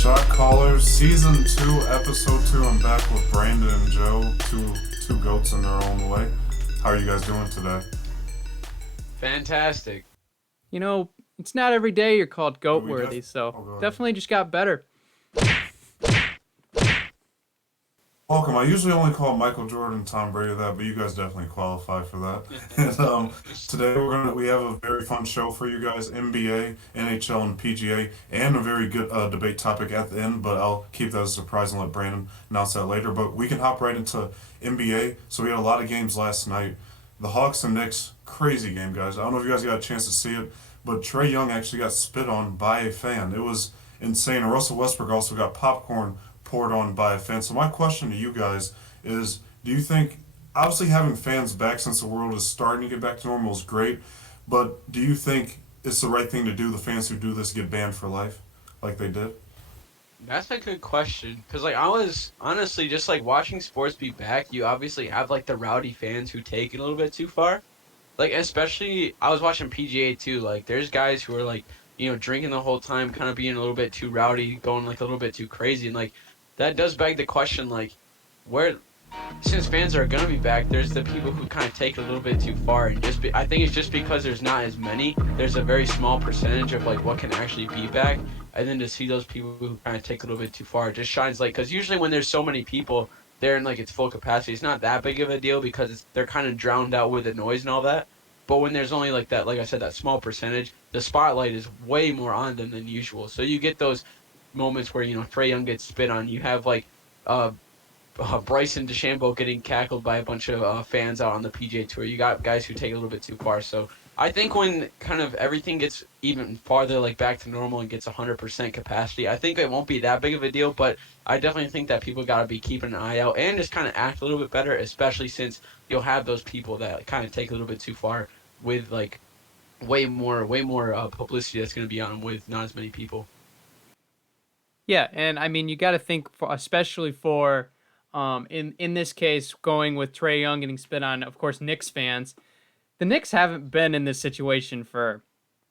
Shot Callers, Season 2, Episode 2. I'm back with Brandon and Joe, two goats in their own way. How are you guys doing today? Fantastic. You know, it's not every day you're called goat-worthy, so definitely just got better. Welcome. I usually only call Michael Jordan, Tom Brady that, but you guys definitely qualify for that. And today we have a very fun show for you guys: NBA, NHL, and PGA, and a very good debate topic at the end. But I'll keep that as a surprise and let Brandon announce that later. But we can hop right into NBA. So we had a lot of games last night. The Hawks and Knicks, crazy game, guys. I don't know if you guys got a chance to see it, but Trae Young actually got spit on by a fan. It was insane. And Russell Westbrook also got popcorn poured on by a fan. So my question to you guys is, do you think, obviously having fans back since the world is starting to get back to normal is great, but do you think it's the right thing to do? The fans who do this get banned for life like they did? That's a good question. Because, I was honestly just, watching sports be back, you obviously have, the rowdy fans who take it a little bit too far. Especially, I was watching PGA, too. There's guys who are, drinking the whole time, kind of being a little bit too rowdy, going, a little bit too crazy. And, that does beg the question, where, since fans are going to be back, there's the people who kind of take it a little bit too far. And I think it's just because there's not as many, there's a very small percentage of, what can actually be back. And then to see those people who kind of take it a little bit too far, it just shines, because usually when there's so many people there in, its full capacity, it's not that big of a deal because they're kind of drowned out with the noise and all that. But when there's only, that, like I said, that small percentage, the spotlight is way more on them than usual. So you get those moments where, Trae Young gets spit on. You have, Bryson DeChambeau getting cackled by a bunch of fans out on the PGA Tour. You got guys who take it a little bit too far. So I think when kind of everything gets even farther, back to normal and gets 100% capacity, I think it won't be that big of a deal. But I definitely think that people got to be keeping an eye out and just kind of act a little bit better, especially since you'll have those people that kind of take a little bit too far with, way more publicity that's going to be on them with not as many people. Yeah, and I mean, you got to think, especially for, in this case, going with Trae Young getting spit on, of course, Knicks fans. The Knicks haven't been in this situation for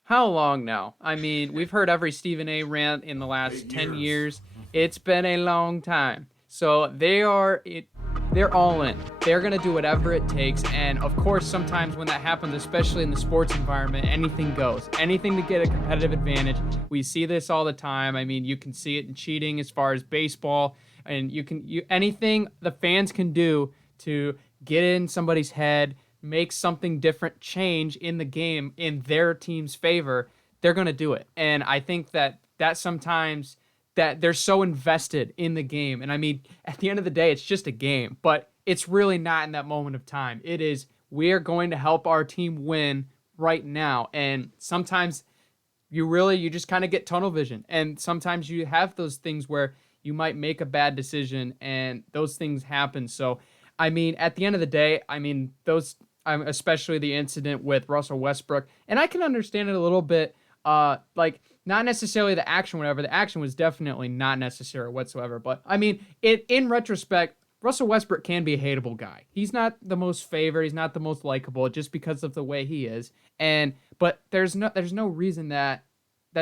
how long now? I mean, we've heard every Stephen A. rant in the last 10 years. It's been a long time. So they're all in. They're going to do whatever it takes. And of course, sometimes when that happens, especially in the sports environment, anything goes. Anything to get a competitive advantage. We see this all the time. I mean, you can see it in cheating as far as baseball. And anything the fans can do to get in somebody's head, make something different change in the game in their team's favor, they're going to do it. And I think that sometimes that they're so invested in the game. And I mean, at the end of the day, it's just a game, but it's really not in that moment of time. It is, we are going to help our team win right now. And sometimes you just kind of get tunnel vision. And sometimes you have those things where you might make a bad decision and those things happen. So, I mean, at the end of the day, I mean, especially the incident with Russell Westbrook, and I can understand it a little bit, not necessarily the action, whatever. The action was definitely not necessary whatsoever. But, I mean, in retrospect, Russell Westbrook can be a hateable guy. He's not the most favored. He's not the most likable just because of the way he is. But there's no reason that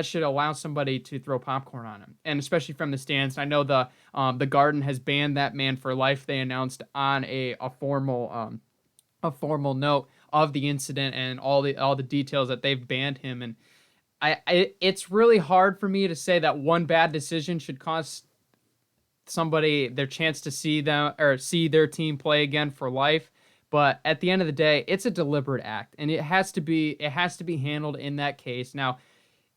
should allow somebody to throw popcorn on him, and especially from the stands. I know the Garden has banned that man for life. They announced on a formal note of the incident and all the details that they've banned him. And it's really hard for me to say that one bad decision should cost somebody their chance to see their team play again for life. But at the end of the day, it's a deliberate act, and it has to be handled in that case. Now,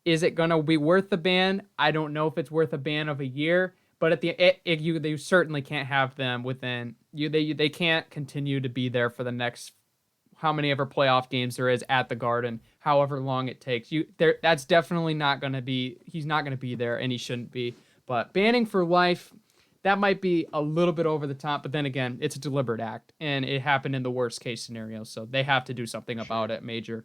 is it gonna be worth the ban? I don't know if it's worth a ban of a year, but they certainly can't have them within you. They can't continue to be there for the next how many ever playoff games there is at the Garden, however long it takes. That's definitely not going to be, he's not going to be there, and he shouldn't be. But banning for life, that might be a little bit over the top, but then again, it's a deliberate act, and it happened in the worst case scenario, so they have to do something about it major.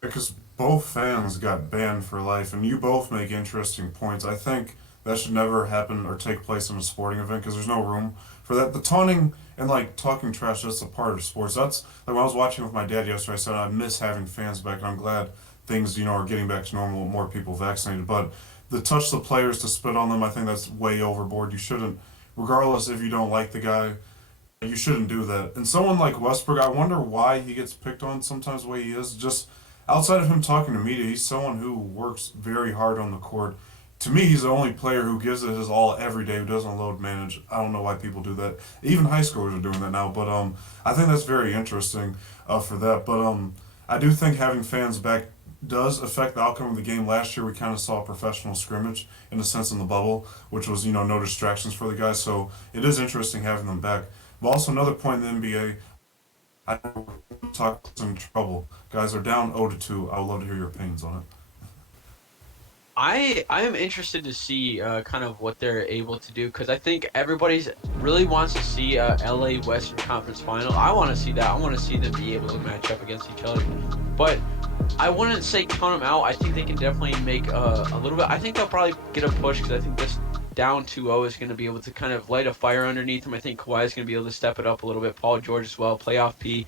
Because both fans got banned for life, and you both make interesting points. I think that should never happen or take place in a sporting event because there's no room for that. The taunting and talking trash, that's a part of sports. That's when I was watching with my dad yesterday, I said I miss having fans back, and I'm glad things are getting back to normal with more people vaccinated. But the touch the players to spit on them, I think that's way overboard. You shouldn't, regardless if you don't like the guy, you shouldn't do that. And someone like Westbrook, I wonder why he gets picked on sometimes the way he is. Just outside of him talking to media, he's someone who works very hard on the court. To me, he's the only player who gives it his all every day, who doesn't load manage. I don't know why people do that. Even high schoolers are doing that now. But I think that's very interesting for that. But I do think having fans back does affect the outcome of the game. Last year, we kind of saw a professional scrimmage in a sense in the bubble, which was no distractions for the guys. So it is interesting having them back. But also another point in the NBA, I talk some trouble. Guys are down 0-2. I would love to hear your opinions on it. I am interested to see kind of what they're able to do because I think everybody's really wants to see a LA Western Conference Final. I want to see that. I want to see them be able to match up against each other. But I wouldn't say count them out. I think they can definitely make a little bit. I think they'll probably get a push because I think this down 2-0 is going to be able to kind of light a fire underneath them. I think Kawhi is going to be able to step it up a little bit. Paul George as well, playoff P.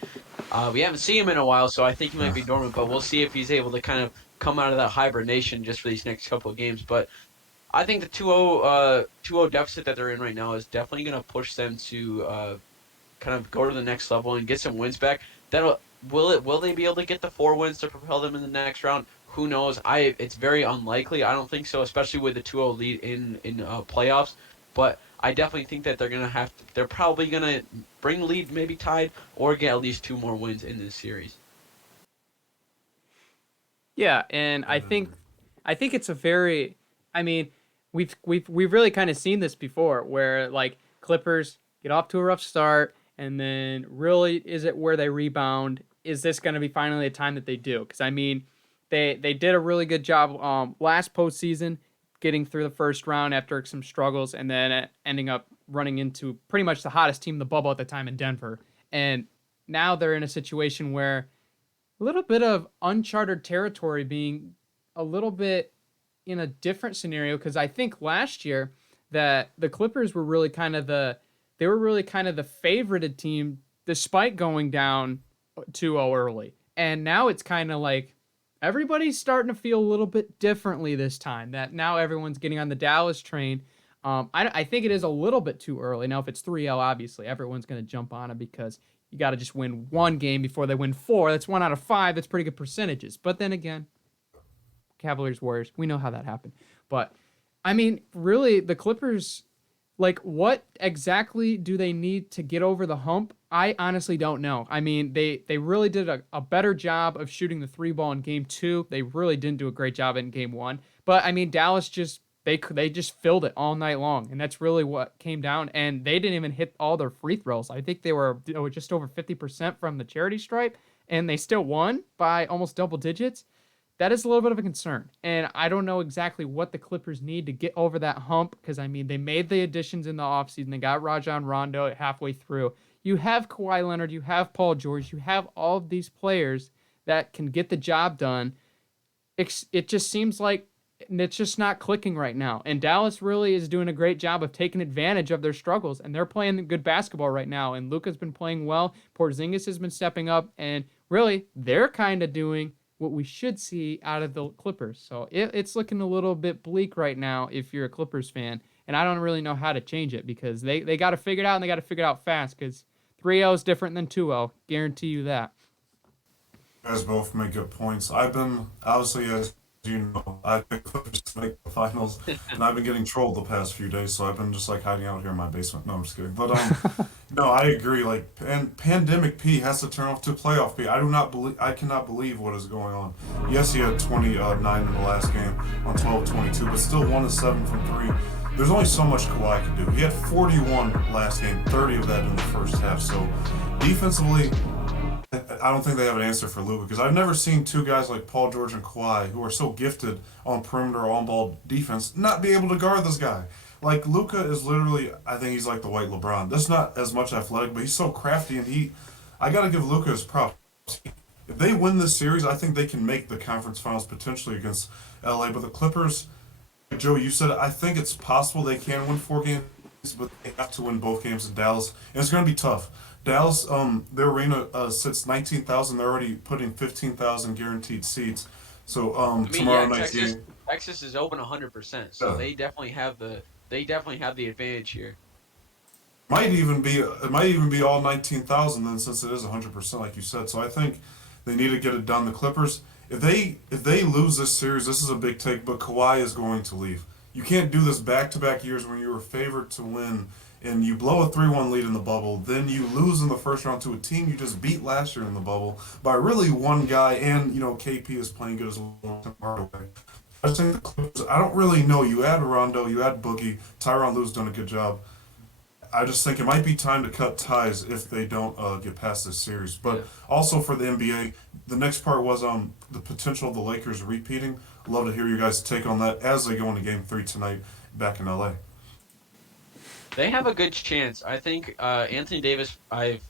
We haven't seen him in a while, so I think he might be dormant, but we'll see if he's able to kind of come out of that hibernation just for these next couple of games. But I think the 2-0 deficit that they're in right now is definitely going to push them to kind of go to the next level and get some wins back. Will they be able to get the 4 wins to propel them in the next round? Who knows? It's very unlikely. I don't think so, especially with the 2-0 lead in playoffs. But I definitely think that they're probably gonna bring lead maybe tied or get at least 2 more wins in this series. Yeah, and I think it's a very, I mean, we've really kind of seen this before where like Clippers get off to a rough start and then really is it where they rebound? Is this going to be finally a time that they do? Because I mean, they did a really good job last postseason getting through the first round after some struggles and then ending up running into pretty much the hottest team in the bubble at the time in Denver. And now they're in a situation where a little bit of uncharted territory, being a little bit in a different scenario, because I think last year that the Clippers were really kind of the favorited team despite going down 2-0 early. And now it's kind of like everybody's starting to feel a little bit differently this time, that now everyone's getting on the Dallas train. I think it is a little bit too early. Now, if it's 3-0, obviously everyone's going to jump on it because you got to just win 1 game before they win 4. That's 1 out of 5. That's pretty good percentages. But then again, Cavaliers, Warriors, we know how that happened. But, I mean, really, the Clippers, like, what exactly do they need to get over the hump? I honestly don't know. I mean, they really did a better job of shooting the 3-ball in Game 2. They really didn't do a great job in Game 1. But, I mean, Dallas just they just filled it all night long, and that's really what came down. And they didn't even hit all their free throws. I think they were just over 50% from the charity stripe, and they still won by almost double digits. That is a little bit of a concern. And I don't know exactly what the Clippers need to get over that hump because, I mean, they made the additions in the offseason. They got Rajon Rondo halfway through. You have Kawhi Leonard. You have Paul George. You have all of these players that can get the job done. It just seems like it's just not clicking right now. And Dallas really is doing a great job of taking advantage of their struggles. And they're playing good basketball right now. And Luka's been playing well. Porzingis has been stepping up. And really, they're kind of doing what we should see out of the Clippers. So it's looking a little bit bleak right now if you're a Clippers fan. And I don't really know how to change it because they got to figure it out, and they got to figure it out fast because 3-0 is different than 2-0. Guarantee you that. You guys both make good points. I've been, obviously, as you know, I picked Clippers to make the finals, and I've been getting trolled the past few days, so I've been just like hiding out here in my basement. No, I'm just kidding. But no, I agree. Like, and pandemic P has to turn off to playoff P. I cannot believe what is going on. Yes, he had 29 in the last game on 12-22, but still 1-7 from 3. There's only so much Kawhi can do. He had 41 last game, 30 of that in the first half. So defensively, I don't think they have an answer for Luka because I've never seen 2 guys like Paul George and Kawhi who are so gifted on perimeter on-ball defense not be able to guard this guy. Like, Luka is literally, I think he's like the white LeBron. That's not as much athletic, but he's so crafty, and I got to give Luka his props. If they win this series, I think they can make the conference finals potentially against LA. But the Clippers, Joe, you said it, I think it's possible they can win 4 games, but they have to win both games in Dallas, and it's going to be tough. Dallas, their arena sits 19,000. They're already putting 15,000 guaranteed seats. So tomorrow night's game. Texas is open 100%, so Yeah. they definitely have the advantage here. It might even be all 19,000 then, since it is 100% like you said. So I think they need to get it done. The Clippers, if they lose this series, this is a big take. But Kawhi is going to leave. You can't do this back-to-back years when you were favored to win and you blow a 3-1 lead in the bubble, then you lose in the first round to a team you just beat last year in the bubble by really one guy, and KP is playing good as well. I just think the Clippers, I don't really know. You add Rondo, you add Boogie, Tyronn Lue's done a good job. I just think it might be time to cut ties if they don't get past this series. But Yeah. also for the NBA, the next part was the potential of the Lakers repeating. Love to hear you guys' take on that as they go into Game 3 tonight back in LA. They have a good chance. I think Anthony Davis.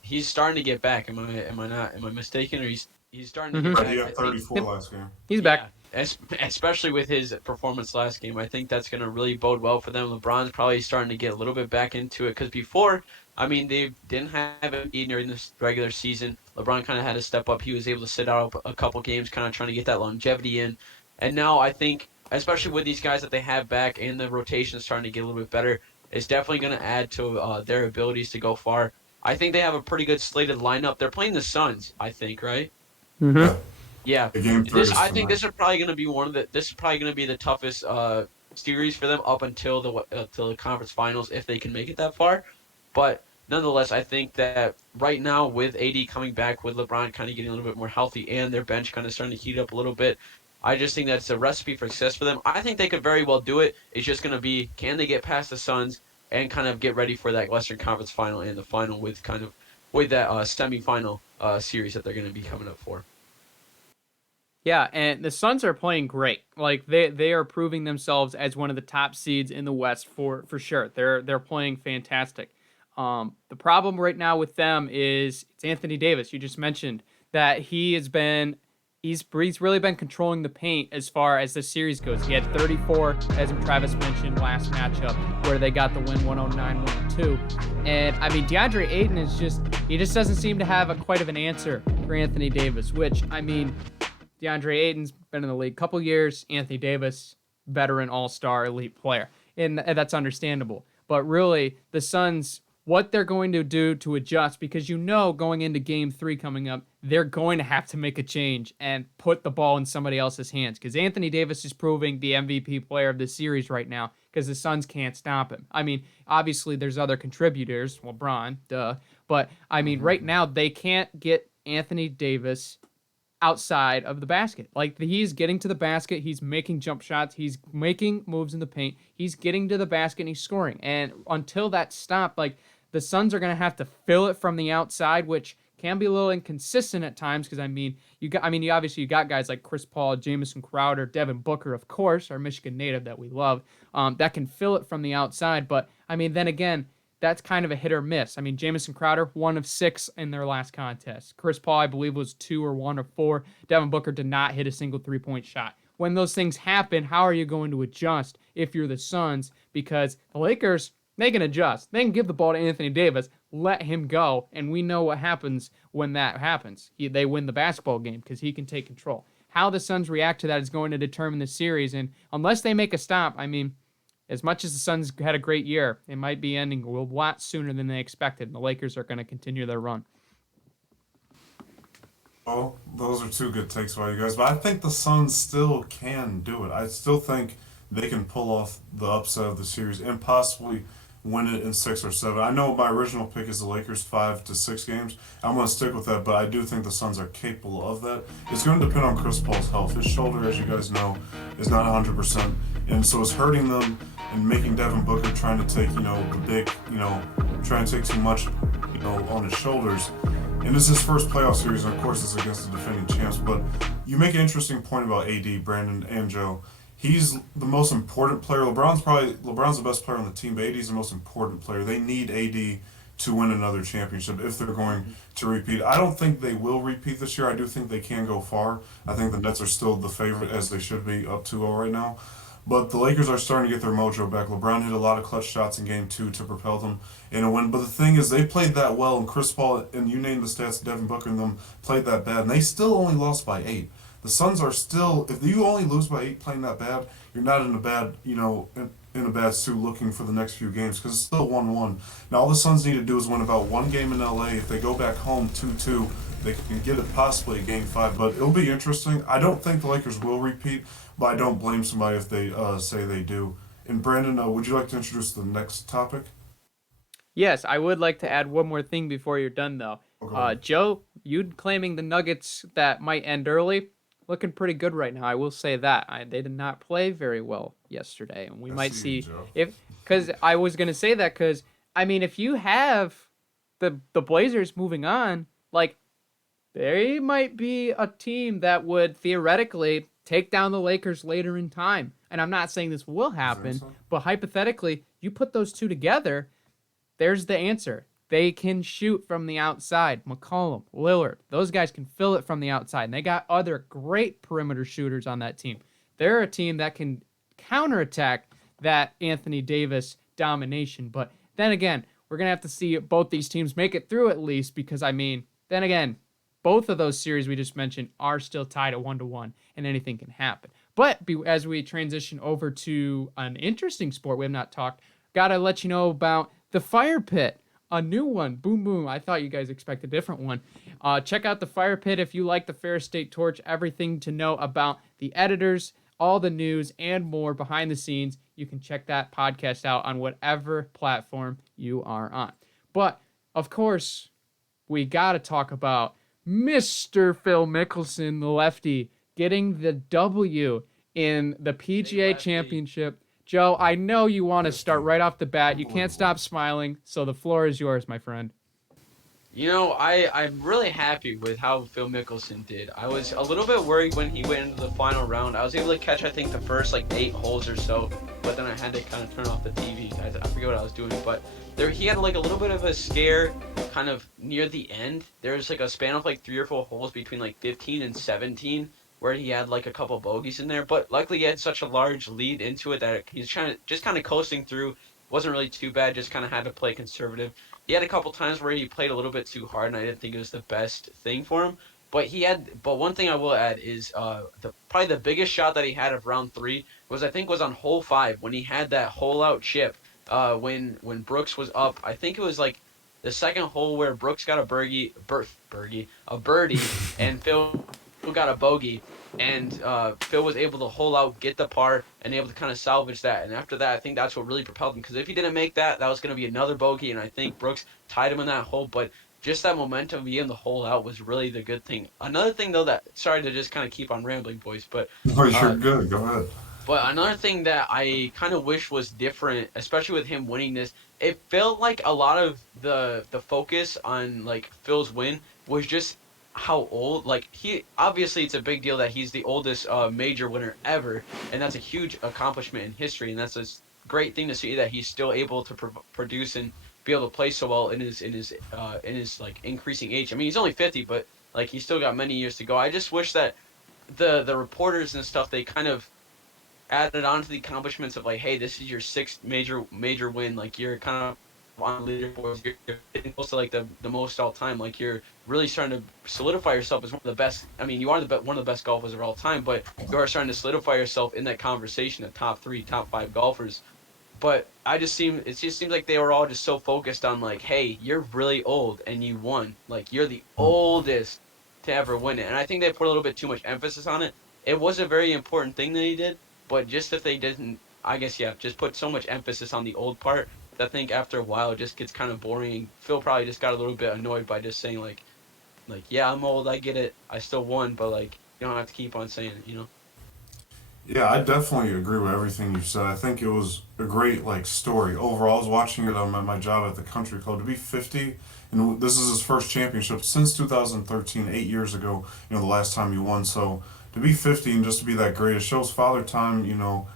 He's starting to get back. Am I not? Am I mistaken? Or he's starting to get Right, back. he I had think. 34 last game. He's back. Especially with his performance last game. I think that's going to really bode well for them. LeBron's probably starting to get a little bit back into it because before, I mean, they didn't have it during this regular season. LeBron kind of had to step up. He was able to sit out a couple games, kind of trying to get that longevity in. And now I think, especially with these guys that they have back and the rotation starting to get a little bit better, it's definitely going to add to their abilities to go far. I think they have a pretty good slated lineup. They're playing the Suns, I think, right? Mm-hmm. Yeah. Yeah, The Game 3 is I think tonight. this is probably going to be this is probably going to be the toughest series for them up until the conference finals if they can make it that far. But nonetheless, I think that right now with AD coming back, with LeBron kind of getting a little bit more healthy, and their bench kind of starting to heat up a little bit, I just think that's a recipe for success for them. I think they could very well do it. It's just going to be, can they get past the Suns and kind of get ready for that Western Conference final and the final with that semifinal series that they're going to be coming up for. Yeah, and the Suns are playing great. Like they are proving themselves as one of the top seeds in the West for sure. They're playing fantastic. The problem right now with them is it's Anthony Davis. You just mentioned that he's really been controlling the paint as far as the series goes. He had 34, as Travis mentioned last matchup, where they got the win 109-102. And I mean, DeAndre Ayton he just doesn't seem to have quite of an answer for Anthony Davis, which I mean, DeAndre Ayton's been in the league a couple years. Anthony Davis, veteran all-star elite player. And that's understandable. But really, the Suns, what they're going to do to adjust, because going into Game 3 coming up, they're going to have to make a change and put the ball in somebody else's hands. Because Anthony Davis is proving the MVP player of this series right now because the Suns can't stop him. I mean, obviously there's other contributors, LeBron, duh. But, I mean, right now they can't get Anthony Davis outside of the basket. Like, he's getting to the basket, he's making jump shots, he's making moves in the paint, he's getting to the basket and he's scoring. And until that stopped, like, the Suns are going to have to fill it from the outside, which can be a little inconsistent at times because you got guys like Chris Paul, Jamison Crowder, Devin Booker, of course, our Michigan native that we love, that can fill it from the outside. But I mean, then again, that's kind of a hit or miss. I mean, Jamison Crowder, 1 of 6 in their last contest. Chris Paul, I believe, was 2 or 1 of 4. Devin Booker did not hit a single 3-point shot. When those things happen, how are you going to adjust if you're the Suns? Because the Lakers, they can adjust. They can give the ball to Anthony Davis, let him go, and we know what happens when that happens. They win the basketball game because he can take control. How the Suns react to that is going to determine the series, and unless they make a stop, I mean, as much as the Suns had a great year, it might be ending a lot sooner than they expected, and the Lakers are going to continue their run. Well, those are 2 good takes by you guys, but I think the Suns still can do it. I still think they can pull off the upset of the series and possibly win it in 6 or 7. I know my original pick is the Lakers 5 to 6 games. I'm going to stick with that, but I do think the Suns are capable of that. It's going to depend on Chris Paul's health. His shoulder, as you guys know, is not 100%, and so it's hurting them and making Devin Booker trying to take, the big, trying to take too much, on his shoulders. And this is his first playoff series, and of course it's against the defending champs. But you make an interesting point about AD, Brandon, and Joe. He's the most important player. LeBron's the best player on the team, but AD's the most important player. They need AD to win another championship if they're going to repeat. I don't think they will repeat this year. I do think they can go far. I think the Nets are still the favorite, as they should be, up 2-0 right now. But the Lakers are starting to get their mojo back. LeBron hit a lot of clutch shots in Game 2 to propel them in a win. But the thing is, they played that well, and Chris Paul, and you named the stats, Devin Booker and them played that bad, and they still only lost by 8. The Suns are still, if you only lose by 8 playing that bad, you're not in a bad, in a bad suit looking for the next few games because it's still 1-1. Now all the Suns need to do is win about one game in LA. If they go back home 2-2, they can get it possibly a game 5. But it'll be interesting. I don't think the Lakers will repeat, but I don't blame somebody if they say they do. And Brandon, would you like to introduce the next topic? Yes, I would like to add one more thing before you're done, though. Okay. Joe, you claiming the Nuggets that might end early, looking pretty good right now. I will say that they did not play very well yesterday, and we might see Joe. if because I was gonna say that because I mean if you have the Blazers moving on, like they might be a team that would theoretically take down the Lakers later in time. And I'm not saying this will happen, so? but hypothetically, you put those two together, there's the answer. They can shoot from the outside. McCollum, Lillard, those guys can fill it from the outside. And they got other great perimeter shooters on that team. They're a team that can counterattack that Anthony Davis domination. But then again, we're going to have to see both these teams make it through at least because, I mean, then again, both of those series we just mentioned are still tied at 1-1, and anything can happen. But as we transition over to an interesting sport we have not talked, gotta let you know about the Fire Pit, a new one. Boom, boom. I thought you guys expect a different one. Check out the Fire Pit if you like the Ferris State Torch. Everything to know about the editors, all the news, and more behind the scenes. You can check that podcast out on whatever platform you are on. But, of course, we gotta talk about Mr. Phil Mickelson, the lefty, getting the W in the PGA Championship. Joe, I know you want to start right off the bat. You can't stop smiling, so the floor is yours, my friend. You know, I'm really happy with how Phil Mickelson did. I was a little bit worried when he went into the final round. I was able to catch, I think, the first, 8 holes or so, but then I had to kind of turn off the TV. I forget what I was doing, but he had, a little bit of a scare kind of near the end. There was, a span of, 3 or 4 holes between, 15 and 17 where he had, a couple bogeys in there, but luckily he had such a large lead into it that he's just kind of coasting through. Wasn't really too bad, just kind of had to play conservative. He had a couple times where he played a little bit too hard, and I didn't think it was the best thing for him. But one thing I will add is probably the biggest shot that he had of round 3 was on hole 5 when he had that hole out chip. When Brooks was up, I think it was the second hole where Brooks got a birdie, and Phil got a bogey. And Phil was able to hole out, get the par, and able to kind of salvage that. And after that, I think that's what really propelled him. Because if he didn't make that, that was going to be another bogey, and I think Brooks tied him in that hole. But just that momentum of being the hole out was really the good thing. Another thing, though, sorry to just kind of keep on rambling, boys, but No, you're good. Go ahead. But another thing that I kind of wish was different, especially with him winning this, it felt like a lot of the focus on Phil's win was just how old. He obviously, it's a big deal that he's the oldest major winner ever, and that's a huge accomplishment in history, and that's a great thing to see that he's still able to produce and be able to play so well in his increasing age. I mean, he's only 50, but he's still got many years to go. I just wish that the reporters and stuff, they kind of added on to the accomplishments of hey, this is your 6th major win. You're kind of on leaderboards. You're getting close to the most all time. You're really starting to solidify yourself as one of the best. I mean, you are one of the best golfers of all time, but you are starting to solidify yourself in that conversation of top 3, top 5 golfers. But it just seems like they were all just so focused on hey, you're really old and you won. You're the oldest to ever win it. And I think they put a little bit too much emphasis on it. It was a very important thing that he did, but just if they didn't, I guess, just put so much emphasis on the old part, I think after a while it just gets kind of boring. Phil probably just got a little bit annoyed by just saying yeah, I'm old, I get it, I still won, but you don't have to keep on saying it, Yeah, I definitely agree with everything you said. I think it was a great story overall. I was watching it on my job at the country club. To be 50, and this is his first championship since 2013, 8 years ago. The last time you won. So to be 50 and just to be that great, it shows father time.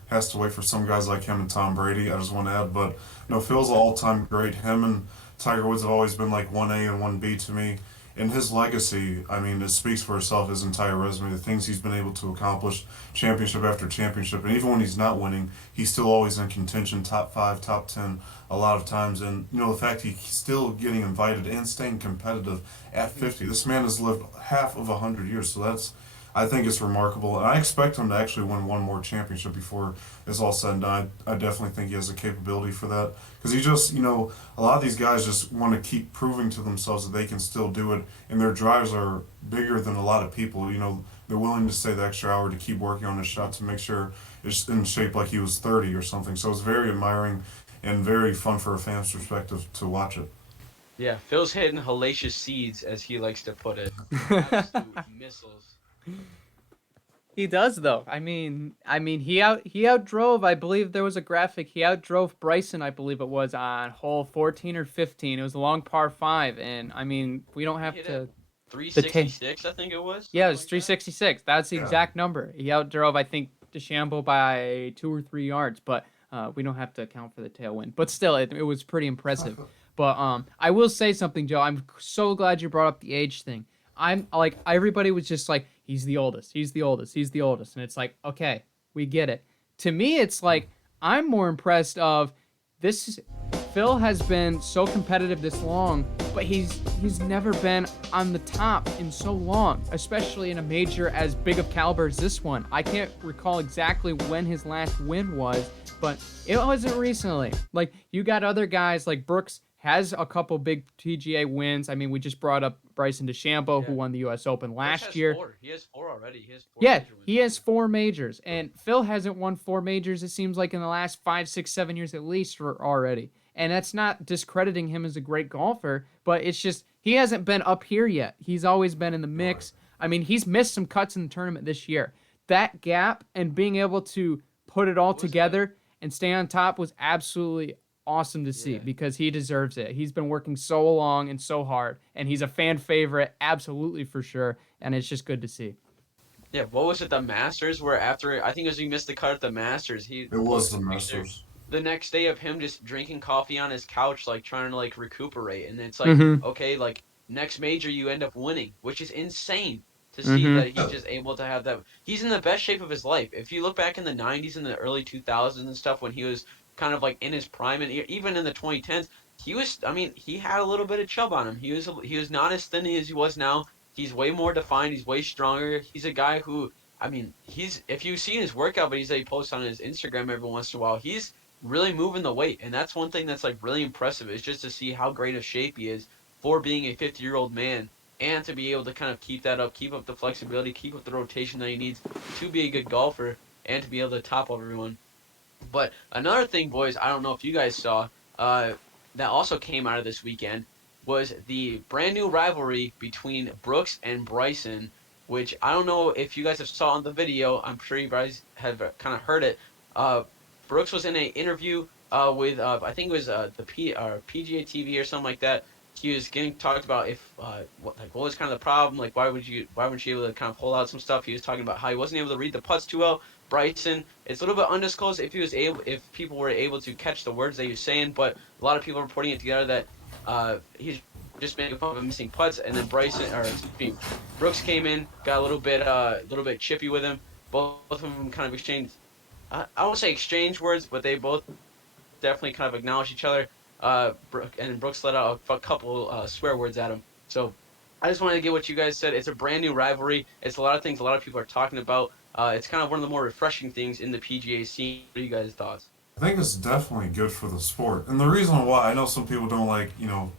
Has to wait for some guys like him and Tom Brady. I just want to add, but Phil's an all-time great. Him and Tiger Woods have always been 1A and 1B to me. And his legacy, I mean, it speaks for itself, his entire resume, the things he's been able to accomplish, championship after championship. And even when he's not winning, he's still always in contention, top 5, top 10 a lot of times. And, the fact he's still getting invited and staying competitive at 50. This man has lived half of 100 years, so that's I think it's remarkable, and I expect him to actually win one more championship before it's all said and done. I definitely think he has the capability for that because he just, a lot of these guys just want to keep proving to themselves that they can still do it, and their drives are bigger than a lot of people. They're willing to stay the extra hour to keep working on his shot to make sure it's in shape like he was 30 or something. So it's very admiring and very fun for a fan's perspective to watch it. Yeah, Phil's hitting hellacious seeds, as he likes to put it. Absolute missiles. He does though. I mean, he outdrove. I believe there was a graphic. He outdrove Bryson. I believe it was on hole 14 or 15. It was a long par five, and I mean, we don't have Hit to. it 366, I think it was. Yeah, it Something was like that. 366. That's the Yeah. exact number. He outdrove, I think, DeChambeau by 2 or 3 yards, but we don't have to account for the tailwind. But still, it was pretty impressive. But I will say something, Joe. I'm so glad you brought up the age thing. I'm like, everybody was just like, he's the oldest, he's the oldest, he's the oldest, and it's like, okay, we get it. To me, it's like I'm more impressed of this. Phil has been so competitive this long, but he's never been on the top in so long, especially in a major as big of caliber as this one. I can't recall exactly when his last win was, but it wasn't recently. Like, you got other guys like Brooks has a couple big PGA wins. I mean, we just brought up Bryson DeChambeau, who Yeah. won the U.S. Open Brooks last has year. 4. He has 4 already. He has 4 Yeah, major wins he has already. 4 majors, and Phil hasn't won 4 majors, it seems like, in the last 5, 6, 7 years at least already. And that's not discrediting him as a great golfer, but it's just he hasn't been up here yet. He's always been in the mix. I mean, he's missed some cuts in the tournament this year. That gap and being able to put it all What was together and stay on top was absolutely awesome to see Yeah. because he deserves it. He's been working so long and so hard, and he's a fan favorite, absolutely for sure, and it's just good to see. Yeah, what was it? The Masters, where after I think it was he missed the cut at the Masters. He It was the posted a picture Masters. the next day of him just drinking coffee on his couch, like trying to like recuperate. And it's like, Mm-hmm. okay, like next major you end up winning, which is insane to see Mm-hmm. that he's just able to have that. He's in the best shape of his life. If you look back in the 90s and the early 2000s and stuff when he was kind of like in his prime and even in the 2010s, he was, I mean, he had a little bit of chub on him. He was not as thin as he was now. He's way more defined. He's way stronger. He's a guy who, I mean, he's if you've seen his workout videos that he posts on his Instagram every once in a while, he's really moving the weight. And that's one thing that's like really impressive is just to see how great of shape he is for being a 50-year-old man and to be able to kind of keep that up, keep up the flexibility, keep up the rotation that he needs to be a good golfer and to be able to top up everyone. But another thing, boys, I don't know if you guys saw, that also came out of this weekend was the brand new rivalry between Brooks and Bryson, which I don't know if you guys have saw in the video. I'm sure you guys have kind of heard it. Uh, Brooks was in an interview with I think it was PGA TV or something like that. He was getting talked about if what was kind of the problem, like why weren't you able to kind of pull out some stuff. He was talking about how he wasn't able to read the putts too well. Bryson, it's a little bit undisclosed if people were able to catch the words that he was saying, but a lot of people are putting it together that he's just making fun of him missing putts, and then Brooks came in, got a little bit chippy with him. Both of them kind of exchanged. I won't say exchange words, but they both definitely kind of acknowledged each other. And Brooks let out a couple swear words at him. So I just wanted to get what you guys said. It's a brand new rivalry. It's a lot of things a lot of people are talking about. It's kind of one of the more refreshing things in the PGA scene. What are you guys' thoughts? I think it's definitely good for the sport. And the reason why, I know some people don't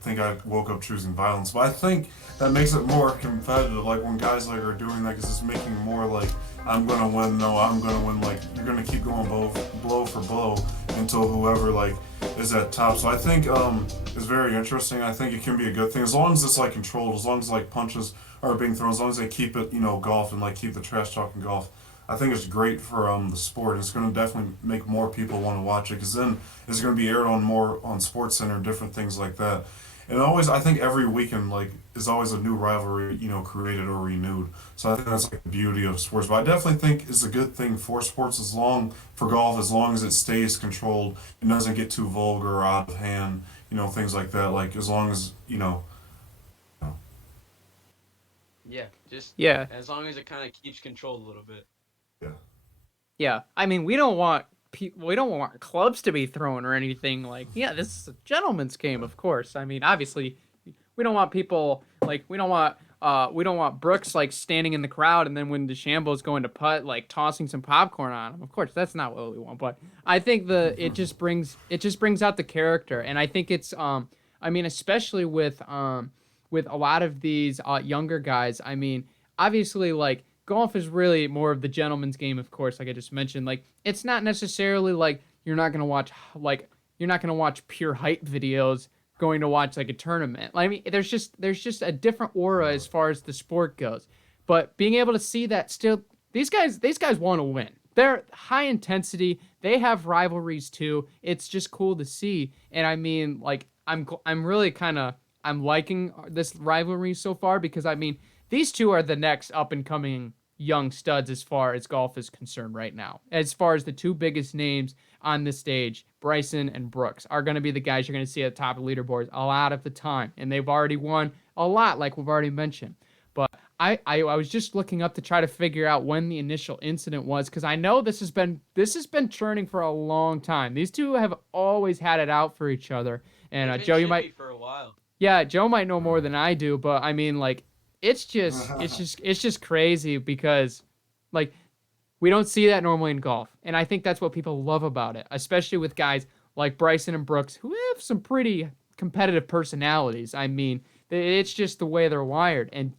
think I woke up choosing violence, but I think that makes it more competitive. Like when guys like are doing that, because it's making more like, I'm gonna win, no, I'm gonna win. Like you're gonna keep going blow for blow until whoever like is at top. So I think it's very interesting. I think it can be a good thing as long as it's like controlled, as long as like punches are being thrown, as long as they keep it, golf and like keep the trash talking golf. I think it's great for the sport. It's going to definitely make more people want to watch it because then it's going to be aired on more on Sports Center and different things like that. And always, I think every weekend like is always a new rivalry, created or renewed. So I think that's like the beauty of sports. But I definitely think it's a good thing for sports for golf as long as it stays controlled and doesn't get too vulgar or out of hand, things like that. Like as long as Yeah, just Yeah. as long as it kind of keeps controlled a little bit. yeah. Yeah, I mean, we don't want clubs to be thrown or anything. Like, yeah, this is a gentleman's game, of course. I mean, obviously, we don't want people like we don't want Brooks like standing in the crowd, and then when DeChambeau's going to putt, like tossing some popcorn on him. Of course, that's not what we want, but I think it just brings out the character, and I think it's I mean, especially with a lot of these younger guys. I mean, obviously, like golf is really more of the gentleman's game, of course, like I just mentioned. Like it's not necessarily like you're not gonna watch pure hype videos going to watch like a tournament. I mean, there's just a different aura as far as the sport goes. But being able to see that still, these guys want to win. They're high intensity. They have rivalries too. It's just cool to see. And I mean, like I'm really I'm liking this rivalry so far because I mean these two are the next up and coming young studs as far as golf is concerned right now. As far as the two biggest names on the stage, Bryson and Brooks, are going to be the guys you're going to see at the top of leaderboards a lot of the time. And they've already won a lot, like we've already mentioned. But I was just looking up to try to figure out when the initial incident was, because I know this has been churning for a long time. These two have always had it out for each other. And Joe, you might for a while. Yeah, Joe might know more than I do, but I mean, like, it's just crazy because, like, we don't see that normally in golf, and I think that's what people love about it, especially with guys like Bryson and Brooks who have some pretty competitive personalities. I mean, it's just the way they're wired, and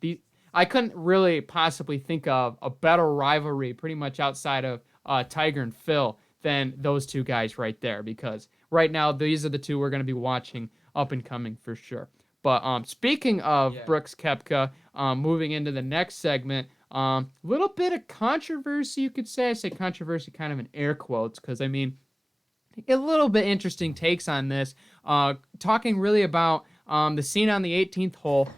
I couldn't really possibly think of a better rivalry, pretty much outside of Tiger and Phil, than those two guys right there. Because right now, these are the two we're going to be watching up and coming for sure. But speaking of Brooks Koepka, moving into the next segment, little bit of controversy, you could say. I say controversy kind of in air quotes because, I mean, a little bit interesting takes on this. Talking really about the scene on the 18th hole.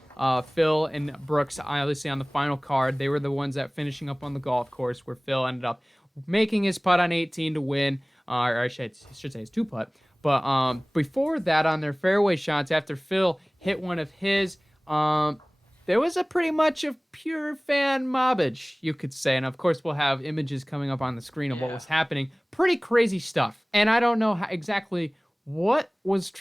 Phil and Brooks, obviously on the final card, they were the ones that finishing up on the golf course where Phil ended up making his putt on 18 to win, or I should say his two putt. But before that, on their fairway shots, after Phil hit one of his, there was a pretty much of pure fan mobbage, you could say. And of course, we'll have images coming up on the screen of what was happening. Pretty crazy stuff. And I don't know exactly what was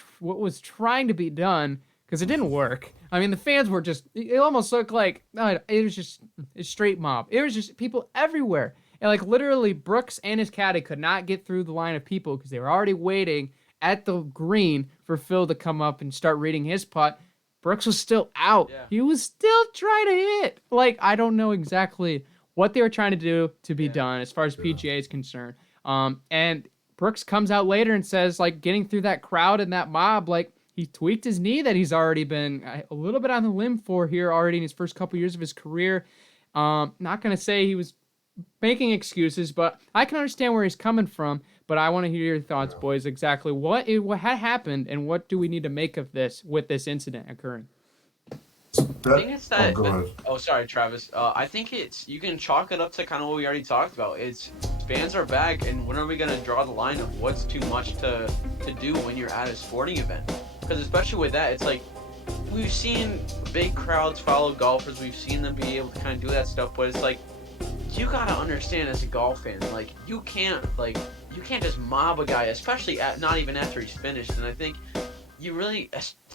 trying to be done, because it didn't work. I mean, the fans were just, it almost looked like, it was just a straight mob. It was just people everywhere. And like literally Brooks and his caddy could not get through the line of people because they were already waiting at the green for Phil to come up and start reading his putt. Brooks was still out. Yeah. He was still trying to hit. Like, I don't know exactly what they were trying to do to be done as far as PGA is concerned. And Brooks comes out later and says, like, getting through that crowd and that mob, like, he tweaked his knee that he's already been a little bit on the limb for here already in his first couple years of his career. Not going to say he was making excuses, but I can understand where he's coming from. But I want to hear your thoughts, boys. Exactly what had happened, and what do we need to make of this with this incident occurring? I think it's that. Sorry, Travis. I think you can chalk it up to kind of what we already talked about. It's fans are back, and when are we gonna draw the line of what's too much to do when you're at a sporting event? Because especially with that, it's like we've seen big crowds follow golfers. We've seen them be able to kind of do that stuff, but it's like you gotta understand as a golf fan, like you can't just mob a guy, especially not even after he's finished. And I think you really,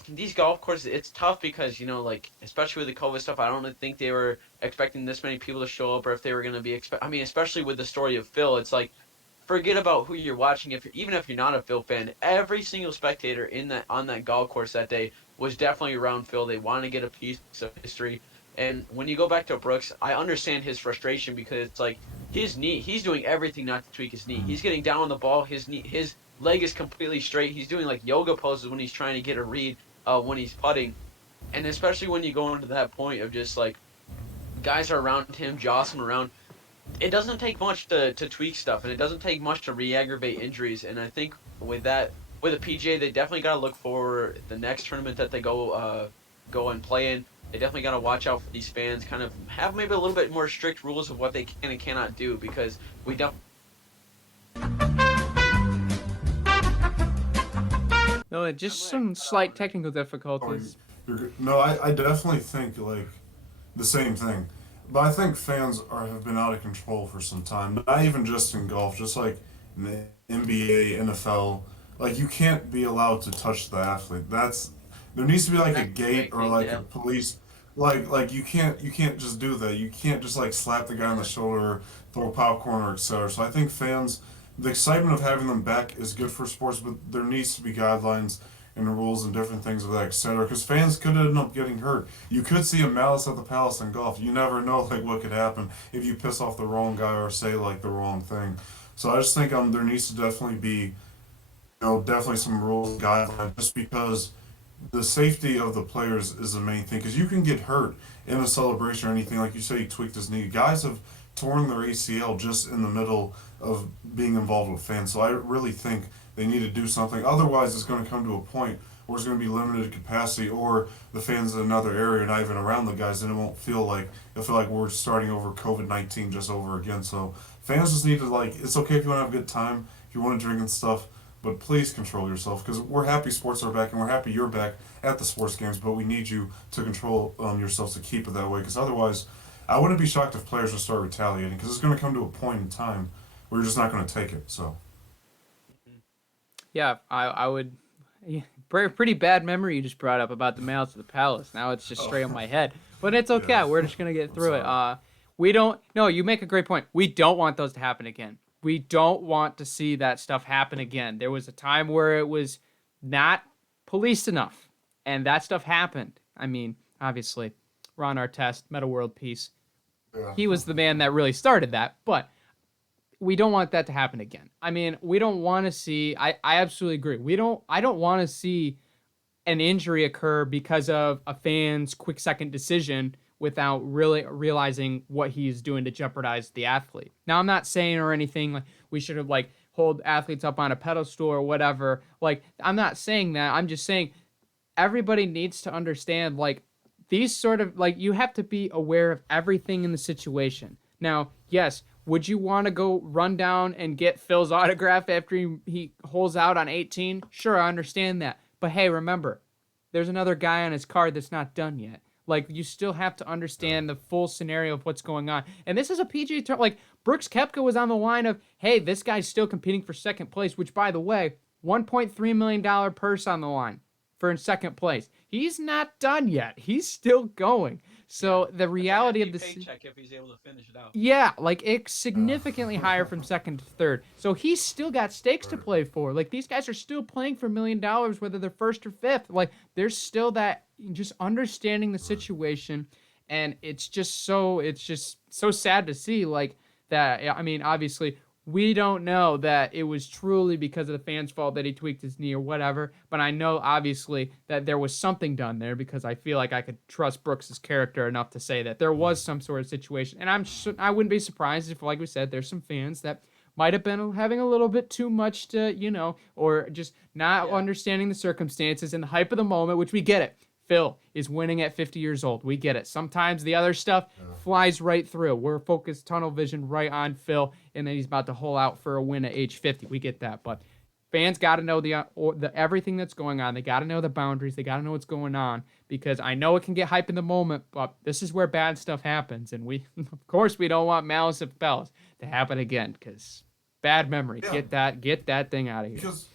these golf courses, it's tough because, you know, like, especially with the COVID stuff, I don't really think they were expecting this many people to show up, or if they were going to be, especially with the story of Phil, it's like, forget about who you're watching. Even if you're not a Phil fan, every single spectator on that golf course that day was definitely around Phil. They wanted to get a piece of history. And when you go back to Brooks, I understand his frustration because it's like his knee, he's doing everything not to tweak his knee. He's getting down on the ball. His leg is completely straight. He's doing like yoga poses when he's trying to get a read when he's putting. And especially when you go into that point of just like guys are around him, jostling around. It doesn't take much to tweak stuff, and it doesn't take much to re-aggravate injuries. And I think with the PGA, they definitely got to look for the next tournament that they go and play in. They definitely got to watch out for these fans, kind of have maybe a little bit more strict rules of what they can and cannot do, because we don't. No, just some slight technical difficulties. No, I definitely think like the same thing. But I think fans have been out of control for some time. Not even just in golf, just like in the NBA, NFL. Like, you can't be allowed to touch the athlete. There needs to be like a gate or like a police like you can't just do that. You can't just like slap the guy on the shoulder, throw popcorn or etc. So I think fans, the excitement of having them back is good for sports, but there needs to be guidelines and rules and different things of that etc. Because fans could end up getting hurt. You could see a malice at the palace in golf. You never know like what could happen if you piss off the wrong guy or say like the wrong thing. So I just think there needs to definitely be definitely some rules and guidelines just because the safety of the players is the main thing because you can get hurt in a celebration or anything. Like you say, he tweaked his knee. Guys have torn their ACL just in the middle of being involved with fans. So I really think they need to do something. Otherwise, it's going to come to a point where it's going to be limited capacity, or the fans in another area, not even around the guys, and it won't feel like it'll feel like we're starting over COVID-19 just over again. So fans just need to like. It's okay if you want to have a good time, if you want to drink and stuff, but please control yourself because we're happy sports are back and we're happy you're back at the sports games, but we need you to control yourselves to keep it that way because otherwise, I wouldn't be shocked if players would start retaliating because it's going to come to a point in time where you're just not going to take it. So, Yeah, I would. Yeah, pretty bad memory you just brought up about the malice of the palace. Now it's just straight on my head, but it's okay. yeah, We're just gonna get I'm through it. sorry. We don't. No, you make a great point. We don't want those to happen again. We don't want to see that stuff happen again. There was a time where it was not policed enough, and that stuff happened. I mean, obviously, Ron Artest, Meta World Peace. Yeah, He was the man that really started that, but we don't want that to happen again. I mean, we don't want to see. I absolutely agree. I don't want to see an injury occur because of a fan's quick second decision without really realizing what he's doing to jeopardize the athlete. Now, I'm not saying or anything like we should have like hold athletes up on a pedestal or whatever. Like, I'm not saying that. I'm just saying everybody needs to understand like these sort of like you have to be aware of everything in the situation. Now, yes, would you want to go run down and get Phil's autograph after he holes out on 18? Sure, I understand that. But hey, remember, there's another guy on his card that's not done yet. Like, you still have to understand the full scenario of what's going on. And this is a PGA Tour. Like, Brooks Koepka was on the line of, hey, this guy's still competing for second place, which, by the way, $1.3 million purse on the line for in second place. He's not done yet. He's still going. So the That's a reality of hefty this, paycheck if he's able to finish it out. yeah, like it's yeah, significantly higher from second to third. So he's still got stakes to right. play for. Like these guys are still playing for $1 million, whether they're first or fifth. Like there's still that just understanding the situation, and it's just so sad to see like that. I mean, obviously we don't know that it was truly because of the fans' fault that he tweaked his knee or whatever, but I know obviously that there was something done there because I feel like I could trust Brooks's character enough to say that there was some sort of situation. And I wouldn't be surprised if, like we said, there's some fans that might have been having a little bit too much to, or just not Yeah. understanding the circumstances and the hype of the moment, which we get it. Phil is winning at 50 years old. We get it. Sometimes the other stuff flies right through. We're focused tunnel vision right on Phil, and then he's about to hole out for a win at age 50. We get that. But fans got to know the everything that's going on. They got to know the boundaries. They got to know what's going on because I know it can get hype in the moment, but this is where bad stuff happens. And we, of course, we don't want malice of Bells to happen again because bad memory. Yeah, Get that thing out of here. because